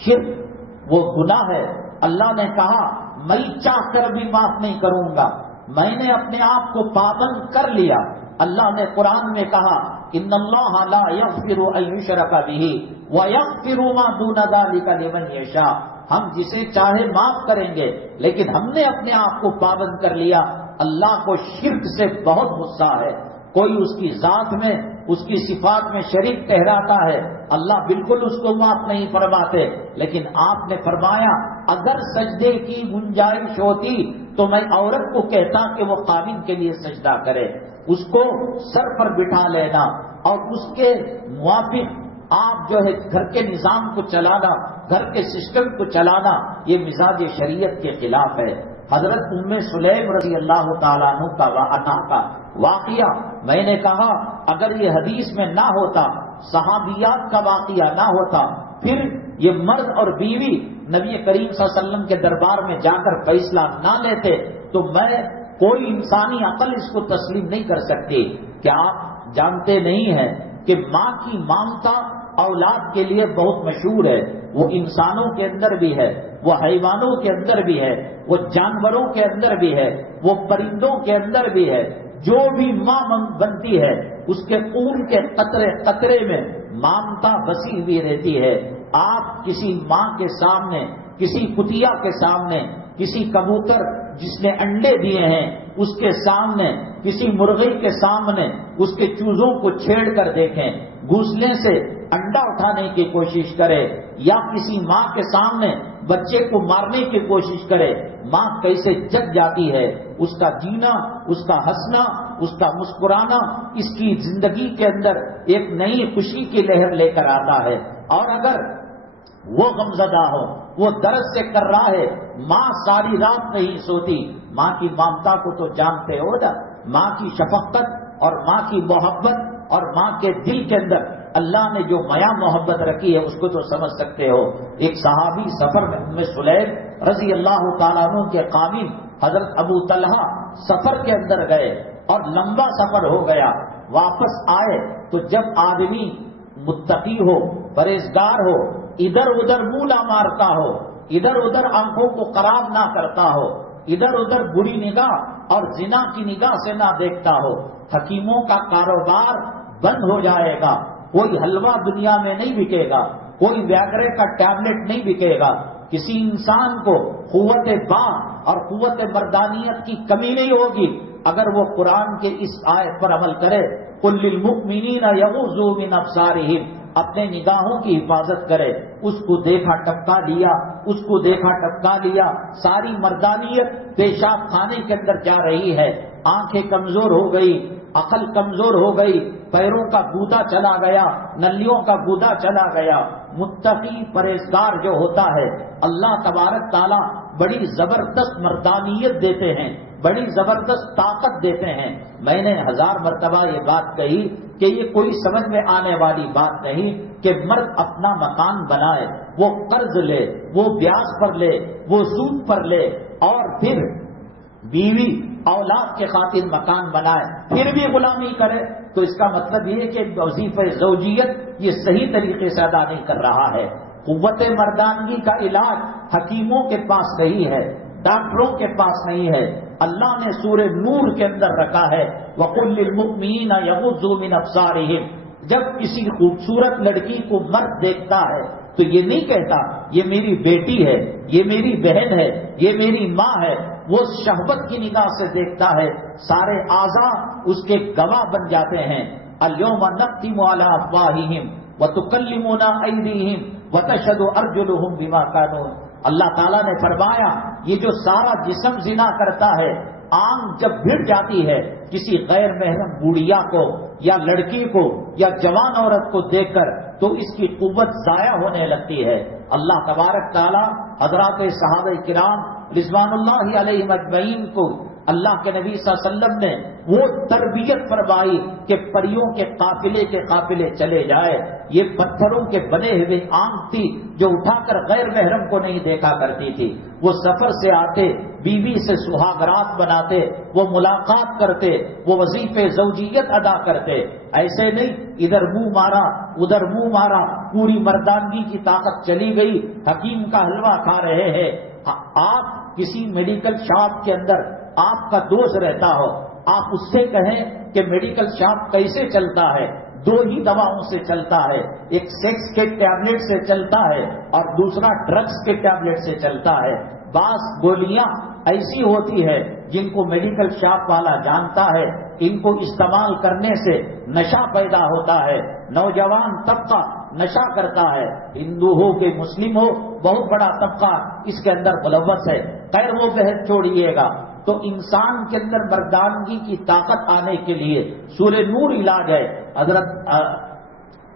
شرک وہ گناہ ہے. اللہ نے کہا میں چاہ کر بھی معاف نہیں کروں گا، میں نے اپنے آپ کو پابند کر لیا. اللہ نے قرآن میں کہا ان اللہ لا یغفر ان یشرک بہ ویغفر ما دون ذلک لمن یشاء. ہم جسے چاہے معاف کریں گے، لیکن ہم نے اپنے آپ کو پابند کر لیا. اللہ کو شرک سے بہت غصہ ہے. کوئی اس کی ذات میں، اس کی صفات میں شریک ٹھہراتا ہے، اللہ بالکل اس کو معاف نہیں فرماتے. لیکن آپ نے فرمایا اگر سجدے کی گنجائش ہوتی تو میں عورت کو کہتا کہ وہ قامین کے لیے سجدہ کرے. اس کو سر پر بٹھا لینا اور اس کے موافق آپ جو ہے گھر کے نظام کو چلانا، گھر کے سسٹم کو چلانا، یہ مزاج شریعت کے خلاف ہے. حضرت ام سلیم رضی اللہ تعالیٰ عنہ کا واقعہ میں نے کہا اگر یہ حدیث میں نہ ہوتا، صحابیات کا واقعہ نہ ہوتا، پھر یہ مرد اور بیوی نبی کریم صلی اللہ علیہ وسلم کے دربار میں جا کر فیصلہ نہ لیتے تو میں کوئی انسانی عقل اس کو تسلیم نہیں کر سکتی. کہ آپ جانتے نہیں ہیں کہ ماں کی ممتا اولاد کے لیے بہت مشہور ہے. وہ انسانوں کے اندر بھی ہے، وہ حیوانوں کے اندر بھی ہے، وہ جانوروں کے اندر بھی ہے، وہ پرندوں کے اندر بھی ہے. جو بھی ماں بنتی ہے اس کے خون کے قطرے قطرے میں ممتا بسی ہوئی رہتی ہے. آپ کسی ماں کے سامنے، کسی کتیا کے سامنے، کسی کبوتر جس نے انڈے دیے ہیں اس کے سامنے، کسی مرغی کے سامنے اس کے چوزوں کو چھیڑ کر دیکھیں، گھونسلے سے انڈا اٹھانے کی کوشش کرے یا کسی ماں کے سامنے بچے کو مارنے کی کوشش کرے، ماں کیسے جگ جاتی ہے. اس کا جینا، اس کا ہنسنا، اس کا مسکرانا اس کی زندگی کے اندر ایک نئی خوشی کی لہر لے کر آتا ہے. اور اگر وہ غمزدہ ہو، وہ درد سے کر رہا ہے، ماں ساری رات نہیں سوتی. ماں کی ممتا کو تو جانتے ہو نا، ماں کی شفقت اور ماں کی محبت اور ماں کے دل کے اندر اللہ نے جو میاں محبت رکھی ہے اس کو تو سمجھ سکتے ہو۔ ایک صحابی سفر میں ام سلیم رضی اللہ تعالیٰ عنہ کے قابل حضرت ابو طلحہ سفر کے اندر گئے اور لمبا سفر ہو گیا، واپس آئے تو جب آدمی متقی ہو، پرہیزگار ہو، ادھر ادھر منہ نہ مارتا ہو، ادھر ادھر آنکھوں کو خراب نہ کرتا ہو، ادھر ادھر بری نگاہ اور زنا کی نگاہ سے نہ دیکھتا ہو، حکیموں کا کاروبار بند ہو جائے گا، کوئی حلوہ دنیا میں نہیں بکے گا، کوئی ویاگرے کا ٹیبلٹ نہیں بکے گا، کسی انسان کو قوت باں اور قوت مردانیت کی کمی نہیں ہوگی اگر وہ قرآن کے اس آیت پر عمل کرے۔ قل للمؤمنین یغضوا من ابصارہم، اپنے نگاہوں کی حفاظت کرے۔ اس کو دیکھا ٹپکا لیا، اس کو دیکھا ٹپکا لیا، ساری مردانیت پیشاب خانے کے اندر جا رہی ہے، آنکھیں کمزور ہو گئی، عقل کمزور ہو گئی، پیروں کا گودا چلا گیا، نلیوں کا گودا چلا گیا۔ متقی پرہیزگار جو ہوتا ہے اللہ تبارک تعالیٰ بڑی زبردست مردانیت دیتے ہیں، بڑی زبردست طاقت دیتے ہیں۔ میں نے 1000 مرتبہ یہ بات کہی کہ یہ کوئی سمجھ میں آنے والی بات نہیں کہ مرد اپنا مکان بنائے، وہ قرض لے، وہ بیاج پر لے، وہ سود پر لے، اور پھر بیوی اولاد کے خاطر مکان بنائے، پھر بھی غلامی کرے، تو اس کا مطلب یہ ہے کہ وظیفہ زوجیت یہ صحیح طریقے سے ادا نہیں کر رہا ہے۔ قوت مردانگی کا علاج حکیموں کے پاس نہیں ہے، ڈاکٹروں کے پاس نہیں ہے، اللہ نے سورہ نور کے اندر رکھا ہے وَقُلْ لِلْمُؤْمِنِينَ يَغُضُّوا مِنْ أَبْصَارِهِمْ۔ جب کسی خوبصورت لڑکی کو مرد دیکھتا ہے تو یہ نہیں کہتا یہ میری بیٹی ہے، یہ میری بہن ہے، یہ میری ماں ہے، وہ شہوت کی نگاہ سے دیکھتا ہے، سارے اعضاء اس کے گواہ بن جاتے ہیں۔ اليوم نختم على افواههم وتكلمنا ايديهم وتشهد ارجلهم بما كانوا۔ اللہ تعالیٰ نے فرمایا یہ جو سارا جسم زنا کرتا ہے، آنکھ جب بھڑ جاتی ہے کسی غیر محرم بوڑھیا کو یا لڑکی کو یا جوان عورت کو دیکھ کر تو اس کی قوت ضائع ہونے لگتی ہے۔ اللہ تبارک تعالیٰ حضرات صحابہ کرام رضوان اللہ علیہم اجمعین کو اللہ کے نبی صلی اللہ علیہ وسلم نے وہ تربیت فرمائی کہ پریوں کے قافلے چلے جائے۔ یہ پتھروں کے بنے ہوئے آنکھ تھی جو اٹھا کر غیر محرم کو نہیں دیکھا کرتی تھی۔ وہ سفر سے آتے، بیوی سے سہاگرات بناتے، وہ ملاقات کرتے، وہ وظیفے زوجیت ادا کرتے، ایسے نہیں ادھر منہ مارا ادھر منہ مارا، پوری مردانگی کی طاقت چلی گئی، حکیم کا حلوہ کھا رہے ہیں۔ آپ کسی میڈیکل شاپ کے اندر آپ کا دوست رہتا ہو، آپ اس سے کہیں کہ میڈیکل شاپ کیسے چلتا ہے، 2 ہی دواؤں سے چلتا ہے، ایک سیکس کے ٹیبلٹ سے چلتا ہے اور دوسرا ڈرگس کے ٹیبلٹ سے چلتا ہے۔ بعض گولیاں ایسی ہوتی ہے جن کو میڈیکل شاپ والا جانتا ہے، ان کو استعمال کرنے سے نشہ پیدا ہوتا ہے، نوجوان طبقہ نشہ کرتا ہے، ہندو ہو کہ مسلم ہو، بہت بڑا طبقہ اس کے اندر ملوث ہے۔ خیر وہ بحث چھوڑیے گا۔ تو انسان کے اندر مردانگی کی طاقت آنے کے لیے سورہ نور علاج ہے۔ حضرت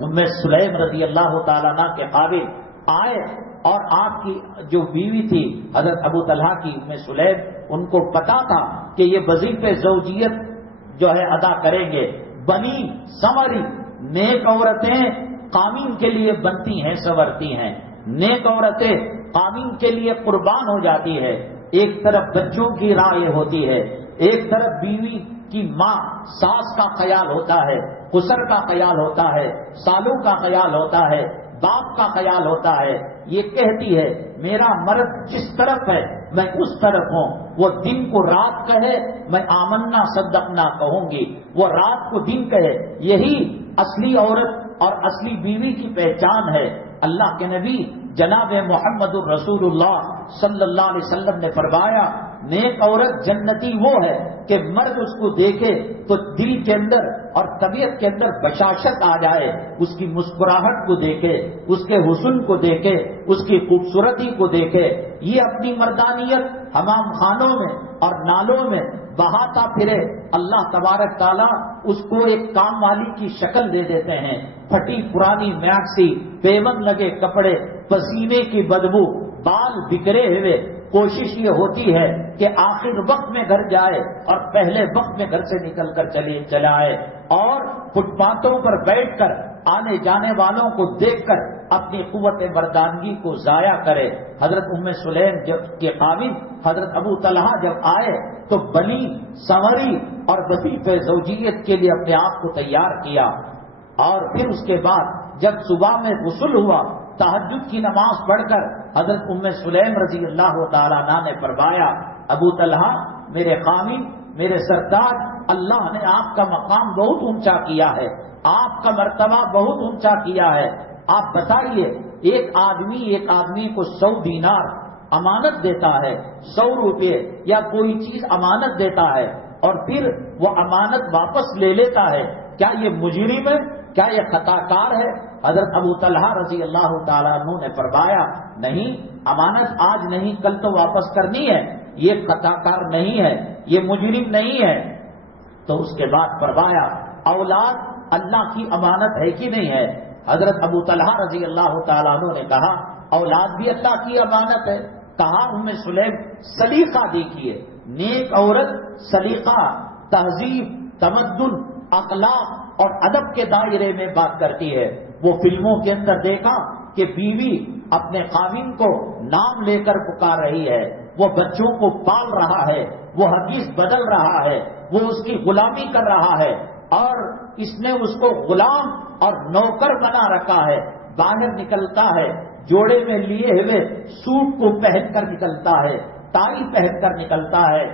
ام سلیم رضی اللہ تعالیٰ عنہ کے قابل آئے اور آپ کی جو بیوی تھی حضرت ابو طلحہ کی ام سلیم، ان کو پتا تھا کہ یہ وظیفے زوجیت جو ہے ادا کریں گے۔ بنی سنوری نیک عورتیں قامین کے لیے بنتی ہیں، سنورتی ہیں، نیک عورتیں قامین کے لیے قربان ہو جاتی ہے۔ ایک طرف بچوں کی رائے ہوتی ہے، ایک طرف بیوی کی ماں ساس کا خیال ہوتا ہے، خسر کا خیال ہوتا ہے، سالوں کا خیال ہوتا ہے، باپ کا خیال ہوتا ہے۔ یہ کہتی ہے میرا مرد جس طرف ہے میں اس طرف ہوں، وہ دن کو رات کہے میں آمنا صدقنا کہوں گی، وہ رات کو دن کہے، یہی اصلی عورت اور اصلی بیوی کی پہچان ہے۔ اللہ کے نبی جناب محمد الرسول اللہ صلی اللہ علیہ وسلم نے فرمایا نیک عورت جنتی وہ ہے کہ مرد اس کو دیکھے تو دل کے اندر اور طبیعت کے اندر بشاشت آ جائے، اس کی مسکراہٹ کو دیکھے، اس کے حسن کو دیکھے، اس کی خوبصورتی کو دیکھے۔ یہ اپنی مردانیت حمام خانوں میں اور نالوں میں بہاتا پھرے، اللہ تبارک تعالیٰ اس کو ایک کام والی کی شکل دے دیتے ہیں۔ پھٹی پرانی میکسی، پیون لگے کپڑے، پسینے کی بدبو، بال بکھرے ہوئے، کوشش یہ ہوتی ہے کہ آخر وقت میں گھر جائے اور پہلے وقت میں گھر سے نکل کر چلا آئے، اور فٹ پاتھوں پر بیٹھ کر آنے جانے والوں کو دیکھ کر اپنی قوت مردانگی کو ضائع کرے۔ حضرت ام سلیم کے خاوند حضرت ابو طلحہ جب آئے تو بنی سنوری اور وظیفہ زوجیت کے لیے اپنے آپ کو تیار کیا، اور پھر اس کے بعد جب صبح میں غسل ہوا، تہجد کی نماز پڑھ کر حضرت ام سلیم رضی اللہ تعالیٰ عنہ نے فرمایا، ابو طلحہ میرے خاوند، میرے سردار، اللہ نے آپ کا مقام بہت اونچا کیا ہے، آپ کا مرتبہ بہت اونچا کیا ہے، آپ بتائیے ایک آدمی کو 100 دینار امانت دیتا ہے، 100 روپے یا کوئی چیز امانت دیتا ہے اور پھر وہ امانت واپس لے لیتا ہے، کیا یہ مجرم ہے؟ کیا یہ خطا کار ہے؟ حضرت ابو طلحہ رضی اللہ تعالیٰ عنہ نے فرمایا نہیں، امانت آج نہیں کل تو واپس کرنی ہے، یہ خطا کار نہیں ہے، یہ مجرم نہیں ہے۔ تو اس کے بعد فرمایا اولاد اللہ کی امانت ہے کہ نہیں ہے؟ حضرت ابو طلحہ رضی اللہ تعالیٰ عنہ نے کہا اولاد بھی اللہ کی امانت ہے۔ کہا ام سلیم سلیقہ دیکھیے، نیک عورت سلیقہ، تہذیب، تمدن، اخلاق اور ادب کے دائرے میں بات کرتی ہے۔ وہ فلموں کے اندر دیکھا کہ بیوی اپنے خاوند کو نام لے کر پکار رہی ہے، وہ بچوں کو پال رہا ہے، وہ حدیث بدل رہا ہے، وہ اس کی غلامی کر رہا ہے، اور اس نے اس کو غلام اور نوکر بنا رکھا ہے۔ باہر نکلتا ہے جوڑے میں لیے ہوئے سوٹ کو پہن کر نکلتا ہے، ٹائی پہن کر نکلتا ہے،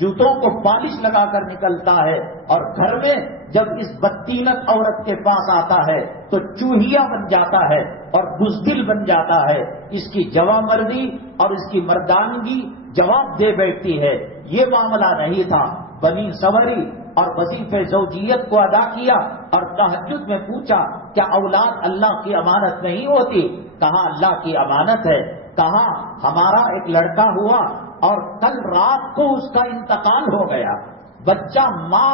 جوتوں کو پالش لگا کر نکلتا ہے، اور گھر میں جب اس بدتینت عورت کے پاس آتا ہے تو چوہیا بن جاتا ہے اور بزدل بن جاتا ہے۔ اس کی جوامردی اور اس کی مردانگی جواب دے بیٹھتی ہے۔ یہ معاملہ نہیں تھا، بنی سنوری اور وظیفہ زوجیت کو ادا کیا اور تہجد میں پوچھا کیا اولاد اللہ کی امانت نہیں ہوتی؟ کہا اللہ کی امانت ہے۔ کہا ہمارا ایک لڑکا ہوا اور کل رات کو اس کا انتقال ہو گیا، بچہ ماں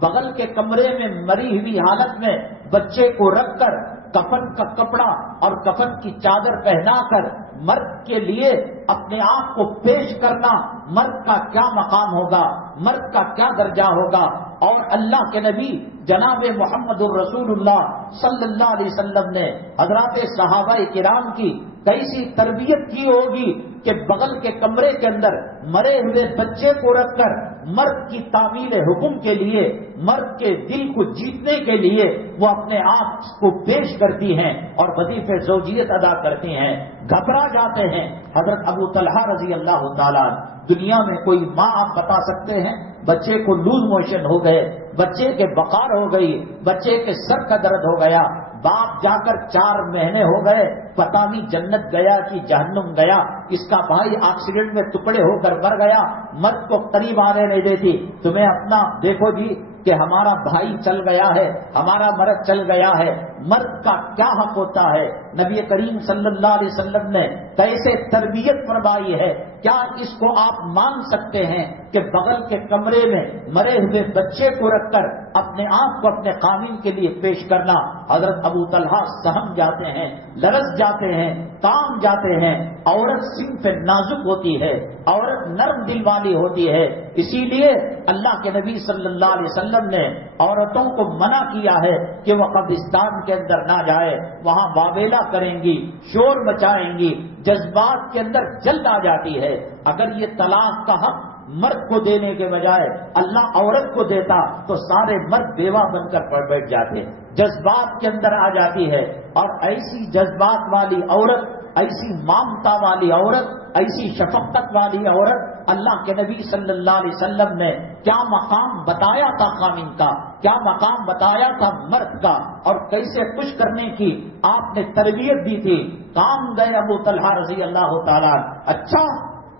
بغل کے کمرے میں مری ہوئی حالت میں بچے کو رکھ کر کفن کا کپڑا اور کفن کی چادر پہنا کر مرد کے لیے اپنے آپ کو پیش کرنا، مرد کا کیا مقام ہوگا، مرد کا کیا درجہ ہوگا۔ اور اللہ کے نبی جناب محمد الرسول اللہ صلی اللہ علیہ وسلم نے حضرات صحابہ کرام کی کیسی تربیت کی ہوگی کہ بغل کے کمرے کے اندر مرے ہوئے بچے کو رکھ کر مرد کی تعمیل حکم کے لیے، مرد کے دل کو جیتنے کے لیے وہ اپنے آپ کو پیش کرتی ہیں اور وظیفہ زوجیت ادا کرتی ہیں۔ گھبرا جاتے ہیں حضرت ابو طلحہ رضی اللہ تعالیٰ۔ دنیا میں کوئی ماں آپ بتا سکتے ہیں بچے کو لوز موشن ہو گئے، بچے کے بخار ہو گئی، بچے کے سر کا درد ہو گیا، باپ جا کر 4 مہینے ہو گئے، پتہ نہیں جنت گیا کہ جہنم گیا، اس کا بھائی ایکسیڈنٹ میں ٹکڑے ہو کر مر گیا، مرد کو قریب آنے نہیں دیتی، تمہیں اپنا دیکھو جی کہ ہمارا بھائی چل گیا ہے، ہمارا مرد چل گیا ہے۔ مرد کا کیا حق ہوتا ہے؟ نبی کریم صلی اللہ علیہ وسلم نے کیسے تربیت فرمائی ہے؟ کیا اس کو آپ مان سکتے ہیں کہ بغل کے کمرے میں مرے ہوئے بچے کو رکھ کر اپنے آپ کو اپنے خاوند کے لیے پیش کرنا؟ حضرت ابو طلحہ سہم جاتے ہیں، لرز جاتے ہیں، کام جاتے ہیں۔ عورت صنف نازک ہوتی ہے، عورت نرم دل والی ہوتی ہے، اسی لیے اللہ کے نبی صلی اللہ علیہ وسلم نے عورتوں کو منع کیا ہے کہ وہ قبرستان کے اندر نہ جائے، وہاں واویلا کریں گی، شور مچائیں گی، جذبات کے اندر جلد آ جاتی ہے۔ اگر یہ طلاق کا حق مرد کو دینے کے بجائے اللہ عورت کو دیتا تو سارے مرد بیوہ بن کر بیٹھ جاتے، جذبات کے اندر آ جاتی ہے۔ اور ایسی جذبات والی عورت، ایسی مامتا والی عورت، ایسی شفقت والی عورت، اللہ کے نبی صلی اللہ علیہ وسلم نے کیا مقام بتایا تھا خاوند کا، کیا مقام بتایا تھا مرد کا، اور کیسے خوش کرنے کی آپ نے تربیت دی تھی۔ کام گئے ابو طلحہ رضی اللہ تعالیٰ، اچھا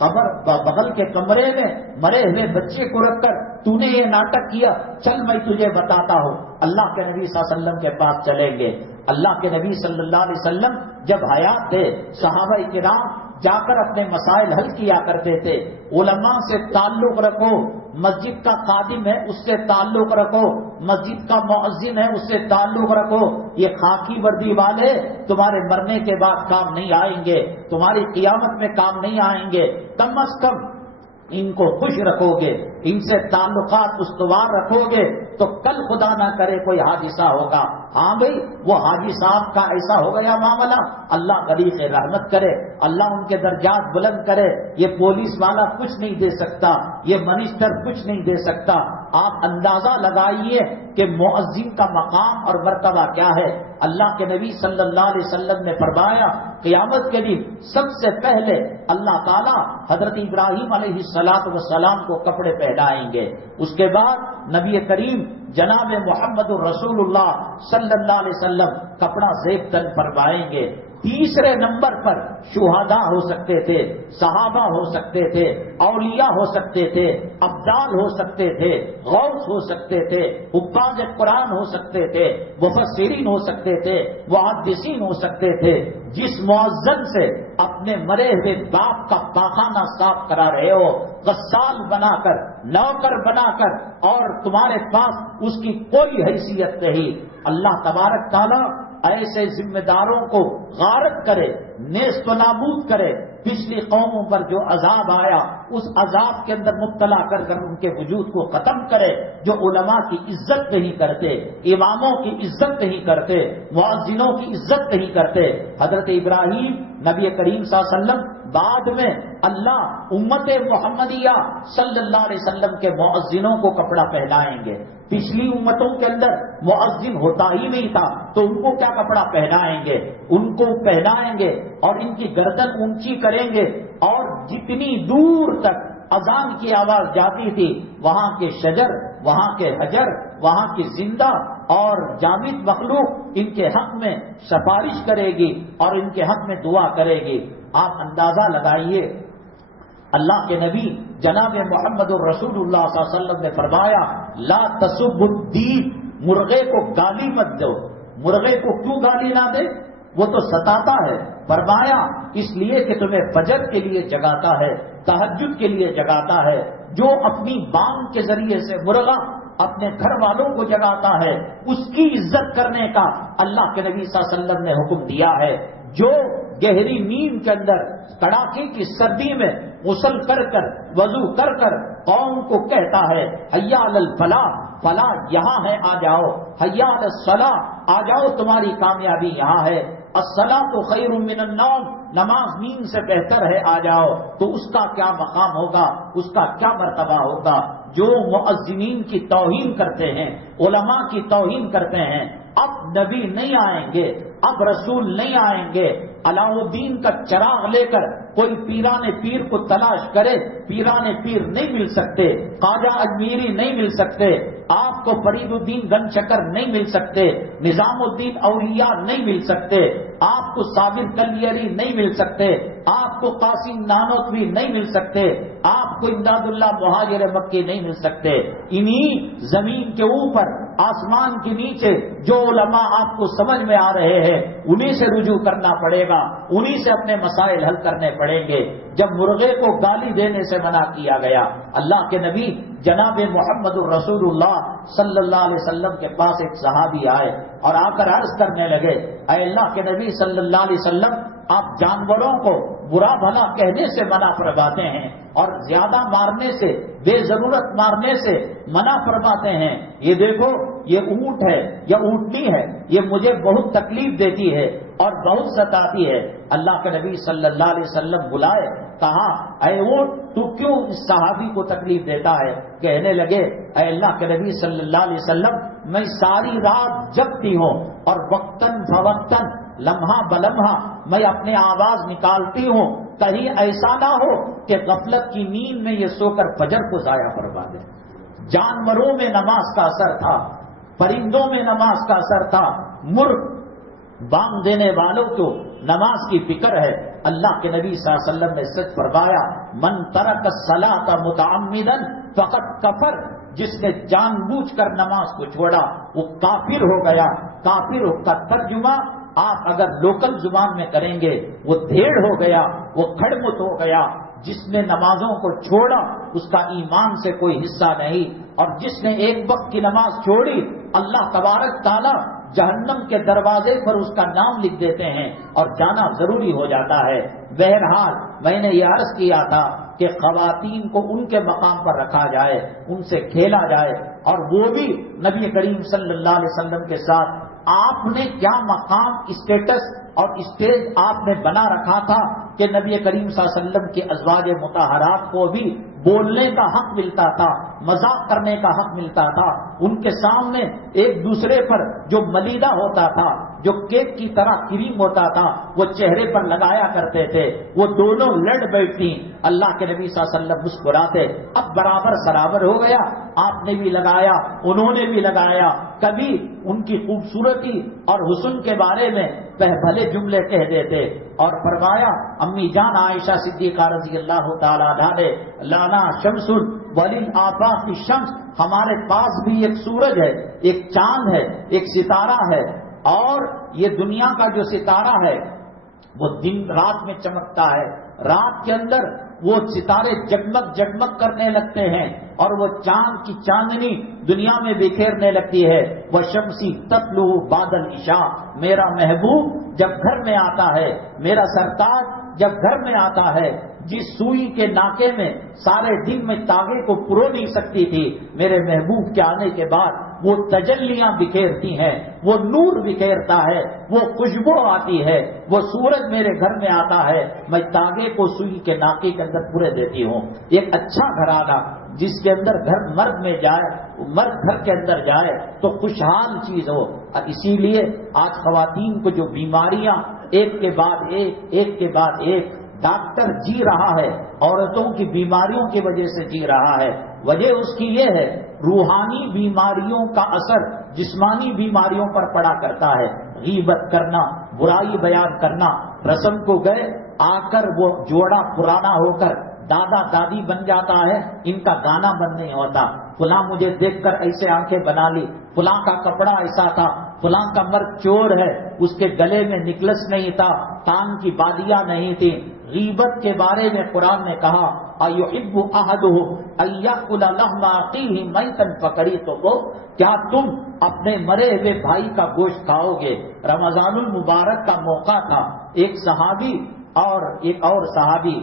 قبر بغل کے کمرے میں مرے ہوئے بچے کو رکھ کر تو نے یہ ناٹک کیا، چل میں تجھے بتاتا ہوں۔ اللہ کے نبی صلی اللہ علیہ وسلم کے پاس چلیں گے۔ اللہ کے نبی صلی اللہ علیہ وسلم جب حیات تھے صحابہ کرام جا کر اپنے مسائل حل کیا کرتے تھے۔ علماء سے تعلق رکھو، مسجد کا خادم ہے اس سے تعلق رکھو، مسجد کا مؤذن ہے اس سے تعلق رکھو۔ یہ خاکی وردی والے تمہارے مرنے کے بعد کام نہیں آئیں گے، تمہاری قیامت میں کام نہیں آئیں گے۔ کم از کم ان کو خوش رکھو گے، ان سے تعلقات استوار رکھو گے تو کل خدا نہ کرے کوئی حادثہ ہوگا ہاں بھائی وہ حاجی صاحب کا ایسا ہو گیا معاملہ، اللہ غریق رحمت کرے، اللہ ان کے درجات بلند کرے، یہ پولیس والا کچھ نہیں دے سکتا، یہ منسٹر کچھ نہیں دے سکتا۔ آپ اندازہ لگائیے کہ مؤذن کا مقام اور مرتبہ کیا ہے۔ اللہ کے نبی صلی اللہ علیہ وسلم نے فرمایا قیامت کے دن سب سے پہلے اللہ تعالیٰ حضرت ابراہیم علیہ السلام کو کپڑے پہنائیں گے، اس کے بعد نبی کریم جناب محمد الرسول اللہ صلی اللہ علیہ وسلم کپڑا زیب تن فرمائیں گے۔ تیسرے نمبر پر شہداء ہو سکتے تھے، صحابہ ہو سکتے تھے، اولیاء ہو سکتے تھے، ابدال ہو سکتے تھے، غوث ہو سکتے تھے، حفاظ قرآن ہو سکتے تھے، مفسرین ہو سکتے تھے، محدثین ہو سکتے تھے۔ جس مؤذن سے اپنے مرے ہوئے باپ کا پاخانہ صاف کرا رہے ہو، غسال بنا کر، نوکر بنا کر، اور تمہارے پاس اس کی کوئی حیثیت نہیں، اللہ تبارک تعالیٰ ایسے ذمہ داروں کو غارت کرے، نیست و نابود کرے۔ پچھلی قوموں پر جو عذاب آیا اس عذاب کے اندر مبتلا کر کر ان کے وجود کو ختم کرے، جو علماء کی عزت نہیں کرتے، اماموں کی عزت نہیں کرتے، مؤذنوں کی عزت نہیں کرتے۔ حضرت ابراہیم نبی کریم صلی اللہ علیہ وسلم، بعد میں اللہ امت محمدیہ صلی اللہ علیہ وسلم کے مؤذنوں کو کپڑا پہنائیں گے۔ پچھلی امتوں کے اندر مؤذن ہوتا ہی نہیں تھا تو ان کو کیا کپڑا پہنائیں گے؟ ان کو پہنائیں گے اور ان کی گردن اونچی کریں گے، اور جتنی دور تک اذان کی آواز جاتی تھی وہاں کے شجر، وہاں کے حجر، وہاں کی زندہ اور جامد مخلوق ان کے حق میں سفارش کرے گی اور ان کے حق میں دعا کرے گی۔ آپ اندازہ لگائیے، اللہ کے نبی جناب محمد الرسول اللہ صلی اللہ علیہ وسلم نے فرمایا لا تسب الدین، مرغے کو گالی مت دو۔ مرغے کو کیوں گالی نہ دے؟ وہ تو ستاتا ہے۔ فرمایا اس لیے کہ تمہیں فجر کے لیے جگاتا ہے، تہجد کے لیے جگاتا ہے۔ جو اپنی بانگ کے ذریعے سے مرغا اپنے گھر والوں کو جگاتا ہے، اس کی عزت کرنے کا اللہ کے نبی صلی اللہ علیہ وسلم نے حکم دیا ہے۔ جو گہری نیند کے اندر کڑاکے کی سردی میں غسل کر کر، وضو کر کر قوم کو کہتا ہے حیا علی الفلاح، فلاح یہاں ہے آ جاؤ، حیا علی الصلاح آ جاؤ تمہاری کامیابی یہاں ہے، الصلاۃ خیر من النوم، نماز نیند سے بہتر ہے آ جاؤ، تو اس کا کیا مقام ہوگا، اس کا کیا مرتبہ ہوگا۔ جو مؤذنین کی توہین کرتے ہیں، علماء کی توہین کرتے ہیں، اب نبی نہیں آئیں گے، اب رسول نہیں آئیں گے، علاء الدین کا چراغ لے کر کوئی پیران پیر کو تلاش کرے، پیران پیر نہیں مل سکتے، خواجہ اجمیری نہیں مل سکتے، آپ کو فرید الدین گن شکر نہیں مل سکتے، نظام الدین اولیاء نہیں مل سکتے، آپ کو صابر کلیری نہیں مل سکتے، آپ کو قاسم نانوتوی نہیں مل سکتے، آپ کو امداد اللہ مہاجر مکی نہیں مل سکتے۔ انہی زمین کے اوپر، آسمان کے نیچے جو علماء آپ کو سمجھ میں آ رہے ہیں انہی سے رجوع کرنا پڑے گا، انہی سے اپنے مسائل حل کرنے پڑیں گے۔ جب مرغے کو گالی دینے سے منع کیا گیا، اللہ کے نبی جناب محمد الرسول اللہ صلی اللہ علیہ وسلم کے پاس ایک صحابی آئے اور آ کر عرض کرنے لگے اے اللہ کے نبی صلی اللہ علیہ وسلم، آپ جانوروں کو برا بھلا کہنے سے منع فرماتے ہیں اور زیادہ مارنے سے، بے ضرورت مارنے سے منع فرماتے ہیں۔ یہ دیکھو یہ اونٹ ہے یا اونٹنی ہے، یہ مجھے بہت تکلیف دیتی ہے اور بہت ستاتی ہے۔ اللہ کے نبی صلی اللہ علیہ وسلم بلائے، کہا اے اونٹ تو کیوں اس صحابی کو تکلیف دیتا ہے؟ کہنے لگے اے اللہ کے نبی صلی اللہ علیہ وسلم، میں ساری رات جگتی ہوں اور وقتاً فوقتاً، لمحہ بلمحہ میں اپنے آواز نکالتی ہوں، کہیں ایسا نہ ہو کہ غفلت کی نیند میں یہ سو کر فجر کو ضائع کروا دے۔ جانوروں میں نماز کا اثر تھا، پرندوں میں نماز کا اثر تھا، مرغ بانگ دینے والوں کو نماز کی فکر ہے۔ اللہ کے نبی صلی اللہ علیہ وسلم نے سچ فرمایا من ترک الصلاۃ متعمدا فقد کفر، جس نے جان بوجھ کر نماز کو چھوڑا وہ کافر ہو گیا۔ کافر کا ترجمہ آپ اگر لوکل زبان میں کریں گے وہ دھیڑ ہو گیا، وہ کھڑمت ہو گیا۔ جس نے نمازوں کو چھوڑا اس کا ایمان سے کوئی حصہ نہیں، اور جس نے ایک وقت کی نماز چھوڑی اللہ تبارک تعالیٰ جہنم کے دروازے پر اس کا نام لکھ دیتے ہیں اور جانا ضروری ہو جاتا ہے۔ بہرحال میں نے یہ عرض کیا تھا کہ خواتین کو ان کے مقام پر رکھا جائے، ان سے کھیلا جائے، اور وہ بھی نبی کریم صلی اللہ علیہ وسلم کے ساتھ آپ نے کیا مقام، اسٹیٹس اور اسٹیج آپ نے بنا رکھا تھا کہ نبی کریم صلی اللہ علیہ وسلم کے ازواج مطہرات کو بھی بولنے کا حق ملتا تھا، مذاق کرنے کا حق ملتا تھا، ان کے سامنے ایک دوسرے پر جو ملیدہ ہوتا تھا، جو کیک کی طرح کریم ہوتا تھا، وہ چہرے پر لگایا کرتے تھے، وہ دونوں لڑ بیٹھتی، اللہ کے نبی صلی اللہ علیہ وسلم مسکراتے۔ اب برابر سرابر ہو گیا، آپ نے بھی لگایا، انہوں نے بھی لگایا، کبھی ان کی خوبصورتی اور حسن کے بارے میں بھلے جملے کہہ دیتے، اور فرمایا امی جان عائشہ صدیقہ رضی اللہ تعالی عنہا نے لانا شمس ولی آفاق شمس، ہمارے پاس بھی ایک سورج ہے، ایک چاند ہے، ایک ستارہ ہے، اور یہ دنیا کا جو ستارہ ہے وہ دن رات میں چمکتا ہے، رات کے اندر وہ ستارے جگمگ جگمگ کرنے لگتے ہیں، اور وہ چاند کی چاندنی دنیا میں بکھیرنے لگتی ہے۔ وہ شمسی تطلع بعد العشاء، میرا محبوب جب گھر میں آتا ہے، میرا سرتاج جب گھر میں آتا ہے، جس سوئی کے ناکے میں سارے دن میں تاغے کو پرو نہیں سکتی تھی، میرے محبوب کے آنے کے بعد وہ تجلیاں بکھیرتی ہیں، وہ نور بکھیرتا ہے، وہ خوشبو آتی ہے، وہ سورج میرے گھر میں آتا ہے، میں تاغے کو سوئی کے ناکے کے اندر پورے دیتی ہوں۔ ایک اچھا گھرانہ جس کے اندر گھر مرد میں جائے، مرد گھر کے اندر جائے تو خوشحال چیز ہو۔ اور اسی لیے آج خواتین کو جو بیماریاں ایک کے بعد ایک کے بعد ایک ڈاکٹر جی رہا ہے، عورتوں کی بیماریوں کی وجہ سے جی رہا ہے، وجہ اس کی یہ ہے روحانی بیماریوں کا اثر جسمانی بیماریوں پر پڑا کرتا ہے۔ غیبت کرنا، برائی بیان کرنا، رسم کو گئے آ کر وہ جوڑا پرانا ہو کر دادا دادی بن جاتا ہے، ان کا گانا بند نہیں ہوتا۔ فلاں مجھے دیکھ کر ایسے آنکھیں بنا لی، فلاں کا کپڑا ایسا تھا، فلاں کا مرد چور ہے، اس کے گلے میں نکلس نہیں تھا، کان کی بادیاں نہیں تھی۔ غیبت کے بارے میں قرآن نے کہا اَيُحِبُّ أَحَدُهُمْ أَن يَأْكُلَ لَحْمَ أَخِيهِ مَيْتًا فَكَرِهْتُمُوهُ، کیا تم اپنے مرے ہوئے بھائی کا گوشت کھاؤ گے؟ رمضان المبارک کا موقع تھا، ایک صحابی اور ایک اور صحابی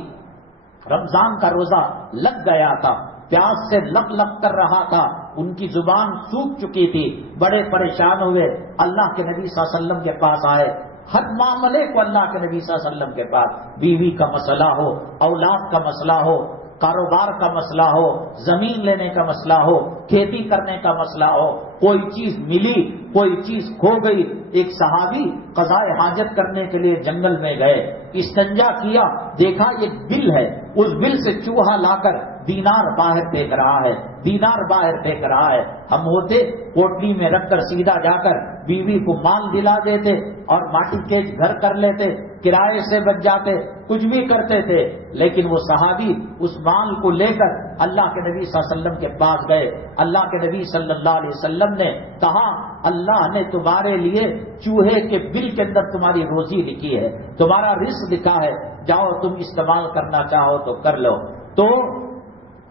رمضان کا روزہ لگ گیا تھا، پیاس سے لق لق کر رہا تھا، ان کی زبان سوکھ چکی تھی، بڑے پریشان ہوئے، اللہ کے نبی صلی اللہ علیہ وسلم کے پاس آئے۔ ہر معاملے کو اللہ کے نبی صلی اللہ علیہ وسلم کے پاس، بیوی کا مسئلہ ہو، اولاد کا مسئلہ ہو، کاروبار کا مسئلہ ہو، زمین لینے کا مسئلہ ہو، کھیتی کرنے کا مسئلہ ہو، کوئی چیز ملی، کوئی چیز کھو گئی۔ ایک صحابی قضاء حاجت کرنے کے لیے جنگل میں گئے، استنجا کیا، دیکھا ایک بل ہے، اس بل سے چوہا لا کر دینار باہر پھینک رہا ہے، دینار باہر پھینک رہا ہے۔ ہم ہوتے کوٹلی میں رکھ کر سیدھا جا کر بیوی کو مال دلا دیتے اور ماٹی کے گھر کر لیتے، کرائے سے بچ جاتے، کچھ بھی کرتے تھے، لیکن وہ صحابی اس مال کو لے کر اللہ کے نبی صلی اللہ علیہ وسلم کے پاس گئے۔ اللہ کے نبی صلی اللہ علیہ وسلم نے کہا اللہ نے تمہارے لیے چوہے کے بل کے اندر تمہاری روزی لکھی ہے، تمہارا رزق لکھا ہے، جاؤ تم استعمال کرنا چاہو تو کر لو۔ تو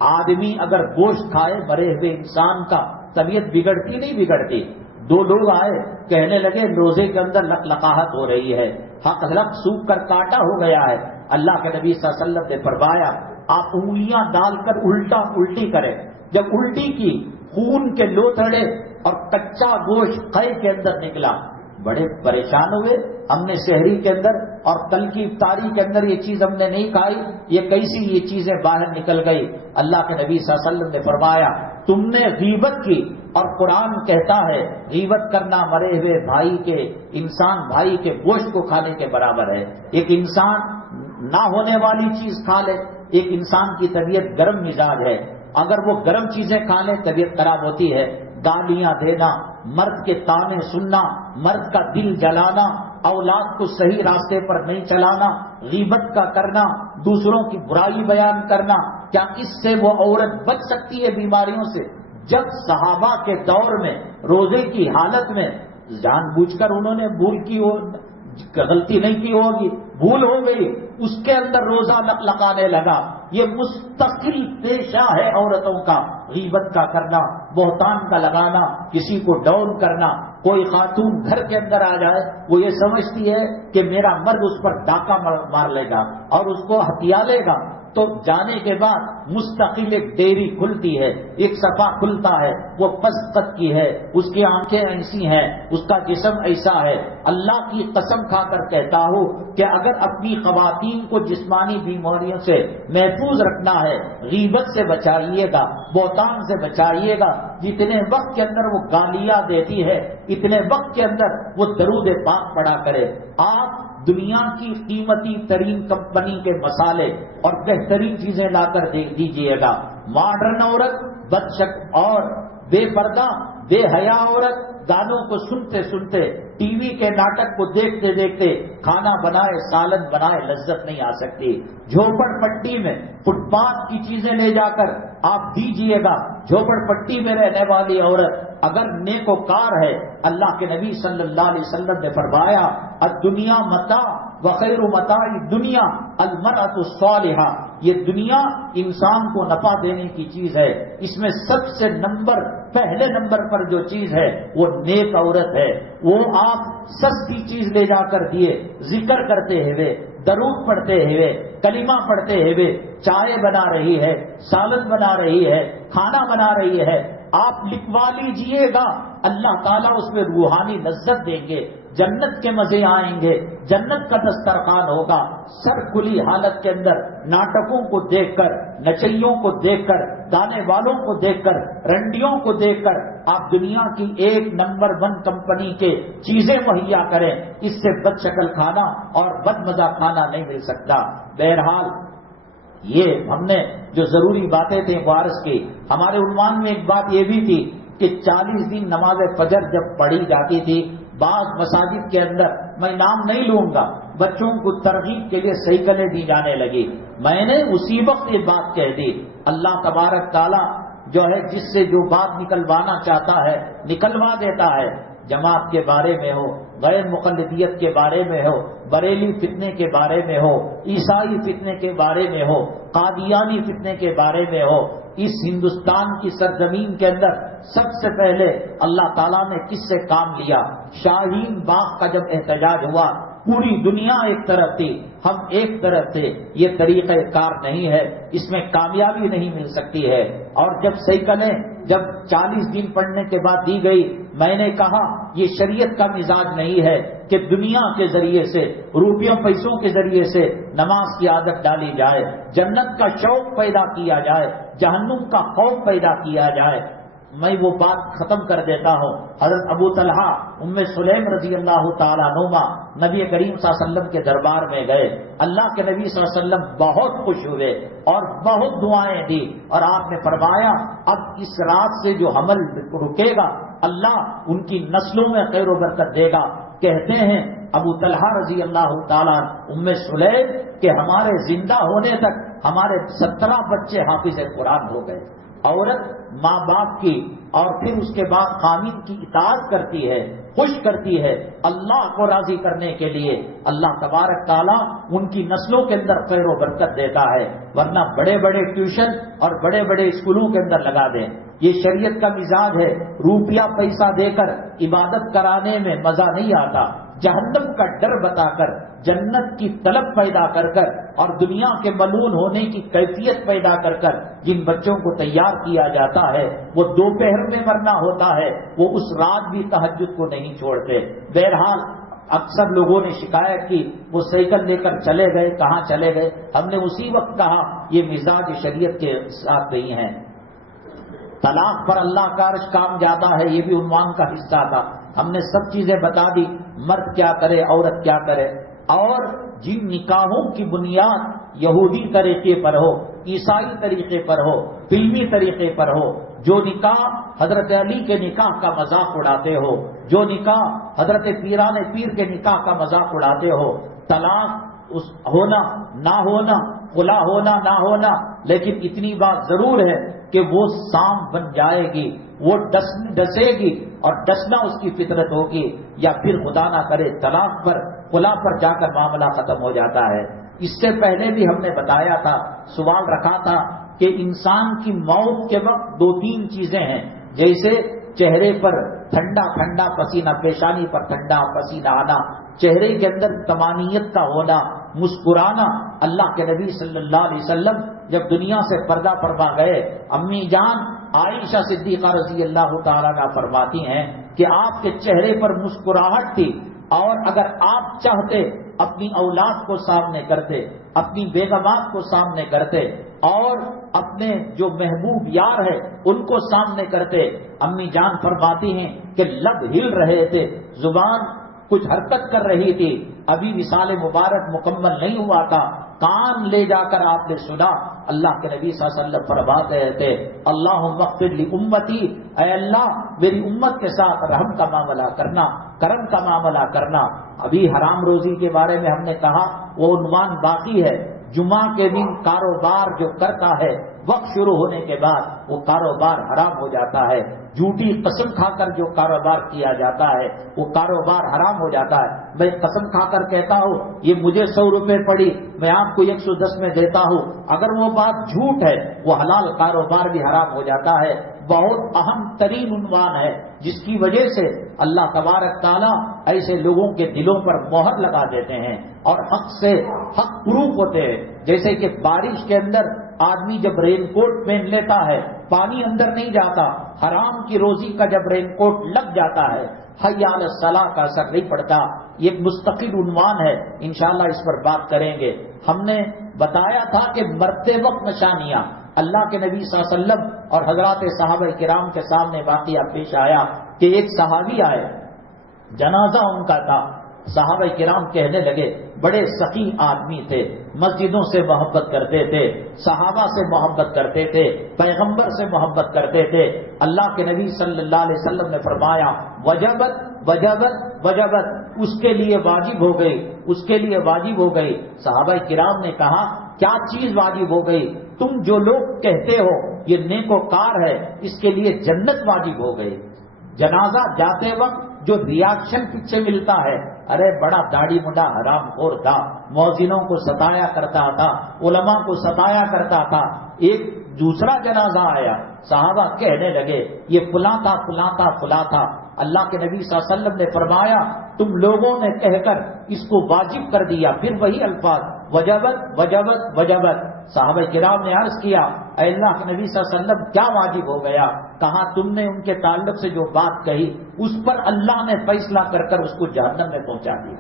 آدمی اگر گوشت کھائے مرے ہوئے انسان کا، طبیعت بگڑتی نہیں بگڑتی؟ دو لوگ آئے کہنے لگے روزے کے اندر لقلقاہٹ ہو رہی ہے، حق سوکھ کر کاٹا ہو گیا ہے۔ اللہ کے نبی صلی اللہ علیہ وسلم نے فرمایا آپ انگلیاں ڈال کر الٹی کریں۔ جب الٹی کی خون کے لوتھڑے اور کچا گوشت قے کے اندر نکلا، بڑے پریشان ہوئے۔ ہم نے سحری کے اندر اور کل کی افطاری کے اندر یہ چیز ہم نے نہیں کھائی، یہ کیسی یہ چیزیں باہر نکل گئی؟ اللہ کے نبی صلی اللہ علیہ وسلم نے فرمایا تم نے غیبت کی، اور قرآن کہتا ہے غیبت کرنا مرے ہوئے بھائی کے، انسان بھائی کے گوشت کو کھانے کے برابر ہے۔ ایک انسان نہ ہونے والی چیز کھا لے، ایک انسان کی طبیعت گرم مزاج ہے، اگر وہ گرم چیزیں کھا لے طبیعت خراب ہوتی ہے۔ گالیاں دینا، مرد کے تانے سننا، مرد کا دل جلانا، اولاد کو صحیح راستے پر نہیں چلانا، غیبت کا کرنا، دوسروں کی برائی بیان کرنا، کیا اس سے وہ عورت بچ سکتی ہے بیماریوں سے؟ جب صحابہ کے دور میں روزے کی حالت میں جان بوجھ کر انہوں نے بھول کی ہو، غلطی نہیں کی ہوگی، بھول ہو گئی، اس کے اندر روزہ لقانے لگا۔ یہ مستقل پیشہ ہے عورتوں کا، غیبت کا کرنا، بہتان کا لگانا، کسی کو ڈاؤن کرنا۔ کوئی خاتون گھر کے اندر آ جائے، وہ یہ سمجھتی ہے کہ میرا مرد اس پر ڈاکہ مار لے گا اور اس کو ہتھیا لے گا، تو جانے کے بعد مستقل ایک ڈیری کھلتی ہے، ایک صفحہ کھلتا ہے، وہ پست قد کی ہے، اس کی آنکھیں ایسی ہیں، اس کا جسم ایسا ہے۔ اللہ کی قسم کھا کر کہتا ہوں کہ اگر اپنی خواتین کو جسمانی بیماریوں سے محفوظ رکھنا ہے، غیبت سے بچائیے گا، بہتان سے بچائیے گا۔ جتنے وقت کے اندر وہ گالیاں دیتی ہے اتنے وقت کے اندر وہ درود پاک پڑھا کرے۔ آپ دنیا کی قیمتی ترین کمپنی کے مسالے اور بہترین چیزیں لا کر دیجیے گا۔ ماڈرن عورت، بدشک اور بے پردہ بے حیا عورت گانوں کو سنتے سنتے، ٹی وی کے ناٹک کو دیکھتے دیکھتے کھانا بنائے، سالن بنائے، لذت نہیں آ سکتی۔ جھوپڑ پٹی میں فٹ پاتھ کی چیزیں لے جا کر آپ دیجیے گا۔ جھوپڑ پٹی میں رہنے والی عورت اگر نیکوکار ہے، اللہ کے نبی صلی اللہ علیہ وسلم نے فرمایا الدنیا متاع وخیر متاع الدنیا المرأة الصالحہ، یہ دنیا انسان کو نفع دینے کی چیز ہے، اس میں سب سے پہلے نمبر پر جو چیز ہے وہ نیک عورت ہے۔ وہ آپ سستی چیز لے جا کر دیے، ذکر کرتے ہوئے، درود پڑھتے ہوئے، کلمہ پڑھتے ہوئے، چائے بنا رہی ہے، سالن بنا رہی ہے، کھانا بنا رہی ہے، آپ لکھوا لیجئے گا، اللہ تعالیٰ اس میں روحانی لذت دیں گے، جنت کے مزے آئیں گے، جنت کا دسترخوان ہوگا۔ سر کھلی حالت کے اندر ناٹکوں کو دیکھ کر، نچیوں کو دیکھ کر، گانے والوں کو دیکھ کر، رنڈیوں کو دیکھ کر آپ دنیا کی 1 نمبر 1 کمپنی کے چیزیں مہیا کریں، اس سے بد شکل کھانا اور بد مزہ کھانا نہیں مل سکتا۔ بہرحال یہ ہم نے جو ضروری باتیں تھیں وہ عرض کی۔ ہمارے عنوان میں ایک بات یہ بھی تھی کہ 40 دن نماز فجر جب پڑھی جاتی تھی، بعض مساجد کے اندر، میں نام نہیں لوں گا، بچوں کو ترغیب کے لیے سائیکلیں دی جانے لگی۔ میں نے اسی وقت یہ بات کہہ دی، اللہ تبارک تعالیٰ جو ہے جس سے جو بات نکلوانا چاہتا ہے نکلوا دیتا ہے۔ جماعت کے بارے میں ہو، غیر مقلدیت کے بارے میں ہو، بریلی فتنے کے بارے میں ہو، عیسائی فتنے کے بارے میں ہو، قادیانی فتنے کے بارے میں ہو، اس ہندوستان کی سرزمین کے اندر سب سے پہلے اللہ تعالیٰ نے کس سے کام لیا؟ شاہین باغ کا جب احتجاج ہوا، پوری دنیا ایک طرف تھی، ہم ایک طرف تھے۔ یہ طریقہ کار نہیں ہے، اس میں کامیابی نہیں مل سکتی ہے۔ اور جب سائیکلیں جب 40 دن پڑھنے کے بعد دی گئی، میں نے کہا یہ شریعت کا مزاج نہیں ہے کہ دنیا کے ذریعے سے، روپیوں پیسوں کے ذریعے سے نماز کی عادت ڈالی جائے، جنت کا شوق پیدا کیا جائے، جہنم کا خوف پیدا کیا جائے۔ میں وہ بات ختم کر دیتا ہوں۔ حضرت ابو طلحہ ام سلیم رضی اللہ تعالیٰ عنہما نبی کریم صلی اللہ علیہ وسلم کے دربار میں گئے۔ اللہ کے نبی صلی اللہ علیہ وسلم بہت خوش ہوئے اور بہت دعائیں دی، اور آپ نے فرمایا اب اس رات سے جو حمل رکے گا اللہ ان کی نسلوں میں خیر و برکت دے گا۔ کہتے ہیں ابو طلحہ رضی اللہ تعالیٰ ام سلیم کہ ہمارے زندہ ہونے تک ہمارے 17 بچے حافظ قرآن ہو گئے۔ عورت ماں باپ کی اور پھر اس کے بعد خامن کی اطاعت کرتی ہے، خوش کرتی ہے، اللہ کو راضی کرنے کے لیے اللہ تبارک تعالیٰ ان کی نسلوں کے اندر خیر و برکت دیتا ہے۔ ورنہ بڑے بڑے ٹیوشن اور بڑے بڑے اسکولوں کے اندر لگا دیں، یہ شریعت کا مزاج ہے۔ روپیہ پیسہ دے کر عبادت کرانے میں مزہ نہیں آتا، جہنم کا ڈر بتا کر، جنت کی طلب پیدا کر کر اور دنیا کے ملعون ہونے کی کیفیت پیدا کر کر جن بچوں کو تیار کیا جاتا ہے وہ دوپہر میں مرنا ہوتا ہے، وہ اس رات بھی تہجد کو نہیں چھوڑتے۔ بہرحال اکثر لوگوں نے شکایت کی وہ سائیکل لے کر چلے گئے، کہاں چلے گئے؟ ہم نے اسی وقت کہا یہ مزاج شریعت کے ساتھ نہیں ہے۔ طلاق پر اللہ کا عرش کام جاتا ہے، یہ بھی عنوان کا حصہ تھا۔ ہم نے سب چیزیں بتا دی، مرد کیا کرے، عورت کیا کرے، اور جن نکاحوں کی بنیاد یہودی طریقے پر ہو، عیسائی طریقے پر ہو، فلمی طریقے پر ہو، جو نکاح حضرت علی کے نکاح کا مذاق اڑاتے ہو، جو نکاح حضرت پیران پیر کے نکاح کا مذاق اڑاتے ہو، طلاق ہونا نہ ہونا، خلا ہونا نہ ہونا، لیکن اتنی بات ضرور ہے کہ وہ سام بن جائے گی، وہ ڈسے گی اور ڈسنا اس کی فطرت ہوگی، یا پھر خدا نہ کرے طلاق پر، خلا پر جا کر معاملہ ختم ہو جاتا ہے۔ اس سے پہلے بھی ہم نے بتایا تھا، سوال رکھا تھا کہ انسان کی موت کے وقت 2-3 چیزیں ہیں، جیسے چہرے پر ٹھنڈا ٹھنڈا پسینہ، پیشانی پر ٹھنڈا پسینہ آنا، چہرے کے اندر طمانینت کا ہونا، مسکرانا. اللہ کے نبی صلی اللہ علیہ وسلم جب دنیا سے پردہ فرما گئے، امی جان عائشہ صدیقہ رضی اللہ تعالیٰ عنہا فرماتی ہیں کہ آپ کے چہرے پر مسکراہٹ تھی، اور اگر آپ چاہتے اپنی اولاد کو سامنے کرتے، اپنی بیگمات کو سامنے کرتے، اور اپنے جو محبوب یار ہے ان کو سامنے کرتے. امی جان فرماتی ہیں کہ لب ہل رہے تھے، زبان کچھ حرکت کر رہی تھی، ابھی وصال مبارک مکمل نہیں ہوا تھا. کان لے جا کر آپ نے سنا اللہ کے نبی صلی اللہ علیہ وسلم فرماتے تھے اللہم اغفر لامتی، اے اللہ میری امت کے ساتھ رحم کا معاملہ کرنا، کرم کا معاملہ کرنا. ابھی حرام روزی کے بارے میں ہم نے کہا، وہ عنوان باقی ہے. جمعہ کے دن کاروبار جو کرتا ہے وقت شروع ہونے کے بعد وہ کاروبار حرام ہو جاتا ہے. جھوٹی قسم کھا کر جو کاروبار کیا جاتا ہے وہ کاروبار حرام ہو جاتا ہے. میں قسم کھا کر کہتا ہوں یہ مجھے 100 روپے پڑی، میں آپ کو 110 میں دیتا ہوں، اگر وہ بات جھوٹ ہے وہ حلال کاروبار بھی حرام ہو جاتا ہے. بہت اہم ترین عنوان ہے جس کی وجہ سے اللہ تبارک تعالیٰ ایسے لوگوں کے دلوں پر مہر لگا دیتے ہیں اور حق سے حق پروف ہوتے ہیں. جیسے کہ بارش کے اندر آدمی جب رین کوٹ پہن لیتا ہے پانی اندر نہیں جاتا، حرام کی روزی کا جب رین کوٹ لگ جاتا ہے حی علی الصلاۃ کا اثر نہیں پڑتا. یہ ایک مستقل عنوان ہے، انشاءاللہ اس پر بات کریں گے. ہم نے بتایا تھا کہ مرتے وقت نشانیاں، اللہ کے نبی صلی اللہ علیہ وسلم اور حضرات صحابہ کرام کے سامنے واقعہ پیش آیا کہ ایک صحابی آئے، جنازہ ان کا تھا. صحابہ کرام کہنے لگے، بڑے سخی آدمی تھے، مسجدوں سے محبت کرتے تھے، صحابہ سے محبت کرتے تھے، پیغمبر سے محبت کرتے تھے. اللہ کے نبی صلی اللہ علیہ وسلم نے فرمایا وجبت وجبت وجبت، اس کے لیے واجب ہو گئی، اس کے لیے واجب ہو گئی. صحابہ کرام نے کہا کیا چیز واجب ہو گئی؟ تم جو لوگ کہتے ہو یہ نیکوکار ہے اس کے لیے جنت واجب ہو گئی. جنازہ جاتے وقت جو ریاکشن پیچھے ملتا ہے، ارے بڑا داڑھی منڈا حرام خور تھا، مؤذنوں کو ستایا کرتا تھا، علماء کو ستایا کرتا تھا. ایک دوسرا جنازہ آیا، صحابہ کہنے لگے یہ فلاں تھا فلاں تھا فلاں تھا. اللہ کے نبی صلی اللہ علیہ وسلم نے فرمایا تم لوگوں نے کہہ کر اس کو واجب کر دیا. پھر وہی الفاظ وجبت وجبت وجبت. صحابہ کرام نے عرض کیا اے اللہ کے نبی صلی اللہ علیہ وسلم کیا واجب ہو گیا؟ کہا تم نے ان کے تعلق سے جو بات کہی اس پر اللہ نے فیصلہ کر کر اس کو جہنم میں پہنچا دیا.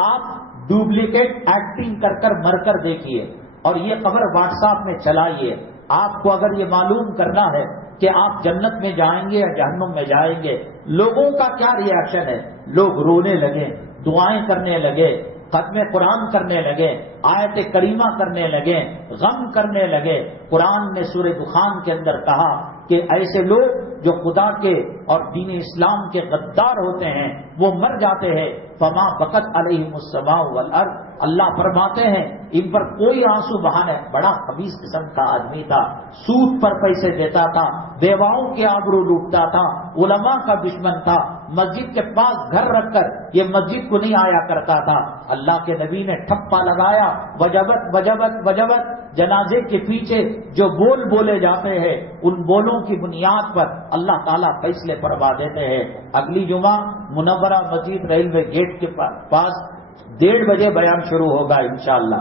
آپ ڈپلیکیٹ ایکٹنگ کر کر مر کر دیکھیے اور یہ خبر واٹس ایپ میں چلائیے. آپ کو اگر یہ معلوم کرنا ہے کہ آپ جنت میں جائیں گے یا جہنم میں جائیں گے، لوگوں کا کیا ری ایکشن ہے. لوگ رونے لگے، دعائیں کرنے لگے، ختم قرآن کرنے لگے، آیت کریمہ کرنے لگے، غم کرنے لگے. قرآن نے سورہ دخان کے اندر کہا کہ ایسے لوگ جو خدا کے اور دین اسلام کے غدار ہوتے ہیں وہ مر جاتے ہیں. فما بقت علیہم السماء والارض. اللہ فرماتے ہیں ان پر کوئی آنسو بہانے. بڑا خبیث قسم کا آدمی تھا، سود پر پیسے دیتا تھا، بیواؤں کے آبرو لوٹتا تھا، علماء کا دشمن تھا، مسجد کے پاس گھر رکھ کر یہ مسجد کو نہیں آیا کرتا تھا. اللہ کے نبی نے ٹھپا لگایا وجبت وجبت وجبت. جنازے کے پیچھے جو بول بولے جاتے ہیں ان بولوں کی بنیاد پر اللہ تعالیٰ فیصلے فرما دیتے ہیں. اگلی جمعہ منورہ مسجد ریلوے گیٹ کے پاس 1:30 بجے بیان شروع ہوگا انشاءاللہ.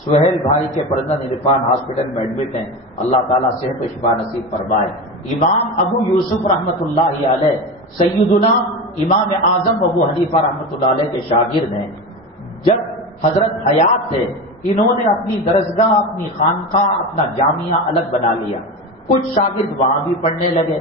سہیل بھائی کے پردن عرفان ہاسپٹل میں ایڈمٹ ہیں، اللہ تعالیٰ صحت و شفا نصیب فرمائے. امام ابو یوسف رحمۃ اللہ علیہ سیدنا امام اعظم ابو حنیفہ رحمۃ اللہ علیہ کے شاگرد ہیں. جب حضرت حیات تھے انہوں نے اپنی درسگاہ، اپنی خانقاہ، اپنا جامعہ الگ بنا لیا. کچھ شاگرد وہاں بھی پڑھنے لگے.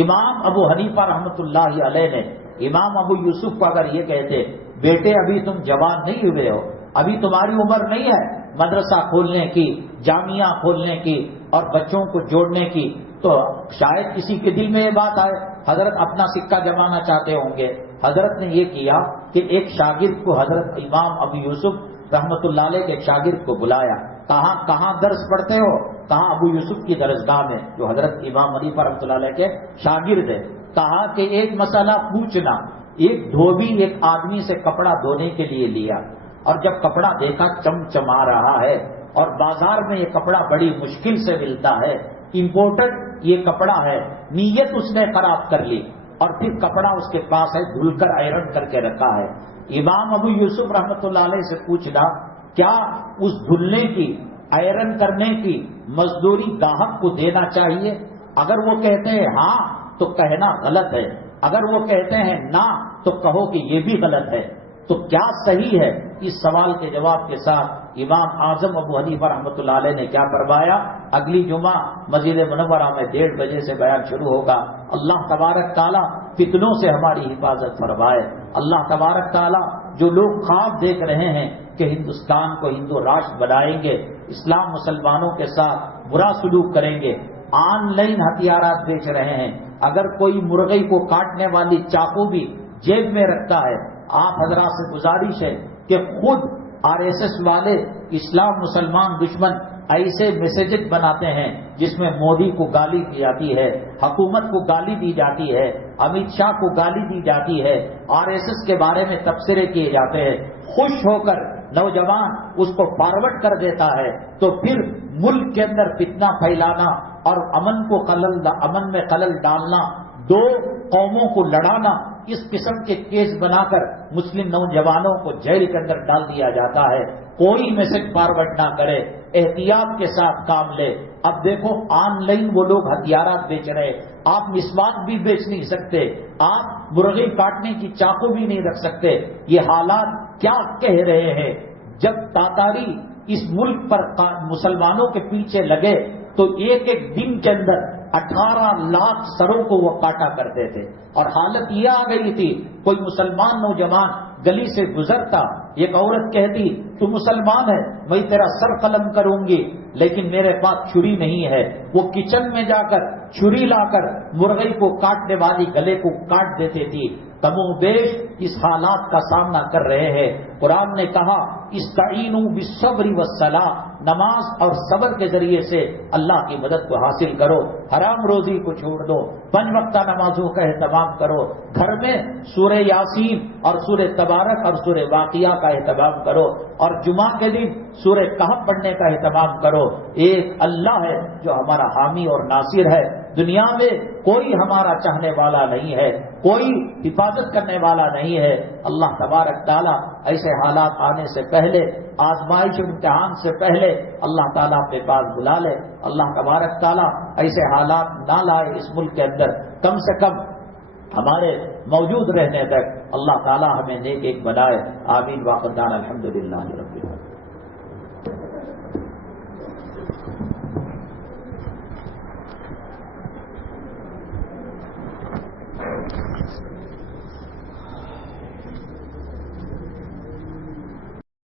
امام ابو حنیفہ رحمۃ اللہ علیہ نے امام ابو یوسف کو اگر یہ کہتے بیٹے ابھی تم جوان نہیں ہوئے ہو، ابھی تمہاری عمر نہیں ہے مدرسہ کھولنے کی، جامعہ کھولنے کی اور بچوں کو جوڑنے کی، تو شاید کسی کے دل میں یہ بات آئے حضرت اپنا سکہ جمانا چاہتے ہوں گے. حضرت نے یہ کیا کہ ایک شاگرد کو حضرت امام ابو یوسف رحمۃ اللہ علیہ کے شاگرد کو بلایا. کہاں درس پڑھتے ہو؟ کہا ابو یوسف کی درسگاہ میں، جو حضرت امام حنیفہ رحمۃ اللہ علیہ کے شاگرد ہے. کہا کہ ایک مسئلہ پوچھنا. ایک دھوبی ایک آدمی سے کپڑا دھونے کے لیے لیا اور جب کپڑا دیکھا چمچما رہا ہے اور بازار میں یہ کپڑا بڑی مشکل سے ملتا ہے، امپورٹڈ یہ کپڑا ہے، نیت اس نے خراب کر لی اور پھر کپڑا اس کے پاس ہے دھل کر آئرن کر کے رکھا ہے. امام ابو یوسف رحمۃ اللہ علیہ سے پوچھنا کیا اس دھلنے کی آئرن کرنے کی مزدوری گاہک کو دینا چاہیے؟ اگر وہ کہتے ہیں ہاں تو کہنا غلط ہے، اگر وہ کہتے ہیں نہ تو کہو کہ یہ بھی غلط ہے۔ تو کیا صحیح ہے؟ اس سوال کے جواب کے ساتھ امام اعظم ابو حنیفہ رحمۃ اللہ علیہ نے کیا فرمایا؟ اگلی جمعہ مسجد منورہ میں 1:30 بجے سے بیان شروع ہوگا۔ اللہ تبارک تعالیٰ فتنوں سے ہماری حفاظت فرمائے۔ اللہ تبارک تعالیٰ جو لوگ خواب دیکھ رہے ہیں کہ ہندوستان کو ہندو راشٹر بنائیں گے، اسلام مسلمانوں کے ساتھ برا سلوک کریں گے، آن لائن ہتھیارات بیچ رہے ہیں، اگر کوئی مرغی کو کاٹنے والی چاقو بھی جیب میں رکھتا ہے، آپ حضرات سے گزارش ہے کہ خود RSS والے اسلام مسلمان دشمن ایسے میسیجز بناتے ہیں جس میں مودی کو گالی دی جاتی ہے، حکومت کو گالی دی جاتی ہے، امت شاہ کو گالی دی جاتی ہے، RSS کے بارے میں تبصرے کیے جاتے ہیں، خوش ہو کر نوجوان اس کو فارورڈ کر دیتا ہے، تو پھر ملک کے اندر فتنہ پھیلانا اور امن میں خلل ڈالنا، دو قوموں کو لڑانا، اس قسم کے کیس بنا کر مسلم نوجوانوں کو جیل کے اندر ڈال دیا جاتا ہے۔ کوئی میسج فارورڈ نہ کرے، احتیاط کے ساتھ کام لے۔ اب دیکھو آن لائن وہ لوگ ہتھیارات بیچ رہے، آپ مسواک بھی بیچ نہیں سکتے، آپ مرغی کاٹنے کی چاقو بھی نہیں رکھ سکتے۔ یہ حالات کیا کہہ رہے ہیں؟ جب تاتاری اس ملک پر مسلمانوں کے پیچھے لگے تو ایک دن کے اندر 18 لاکھ سروں کو وہ کاٹا کرتے تھے، اور حالت یہ آ گئی تھی کوئی مسلمان نوجوان گلی سے گزرتا، ایک عورت کہتی تو مسلمان ہے میں تیرا سر قلم کروں گی لیکن میرے پاس چھری نہیں ہے، وہ کچن میں جا کر چھری لا کر مرغی کو کاٹنے والی گلے کو کاٹ دیتے تھی۔ کم و بیش اس حالات کا سامنا کر رہے ہیں۔ قرآن نے کہا استعینوا بالصبر والصلاۃ، نماز اور صبر کے ذریعے سے اللہ کی مدد کو حاصل کرو، حرام روزی کو چھوڑ دو، 5 وقتہ نمازوں کا اہتمام کرو، گھر میں سورہ یاسین اور سورہ تبارک اور سورہ واقعہ کا اہتمام کرو، اور جمعہ کے دن سورہ کہف پڑھنے کا اہتمام کرو۔ ایک اللہ ہے جو ہمارا حامی اور ناصر ہے، دنیا میں کوئی ہمارا چاہنے والا نہیں ہے، کوئی حفاظت کرنے والا نہیں ہے۔ اللہ تبارک تعالیٰ ایسے حالات آنے سے پہلے، آزمائش امتحان سے پہلے اللہ تعالیٰ اپنے پاس بلا لے۔ اللہ تبارک تعالیٰ ایسے حالات نہ لائے اس ملک کے اندر، کم سے کم ہمارے موجود رہنے تک اللہ تعالیٰ ہمیں نیک ایک بنائے۔ آمین واخر دعوانا الحمدللہ رب العالمین۔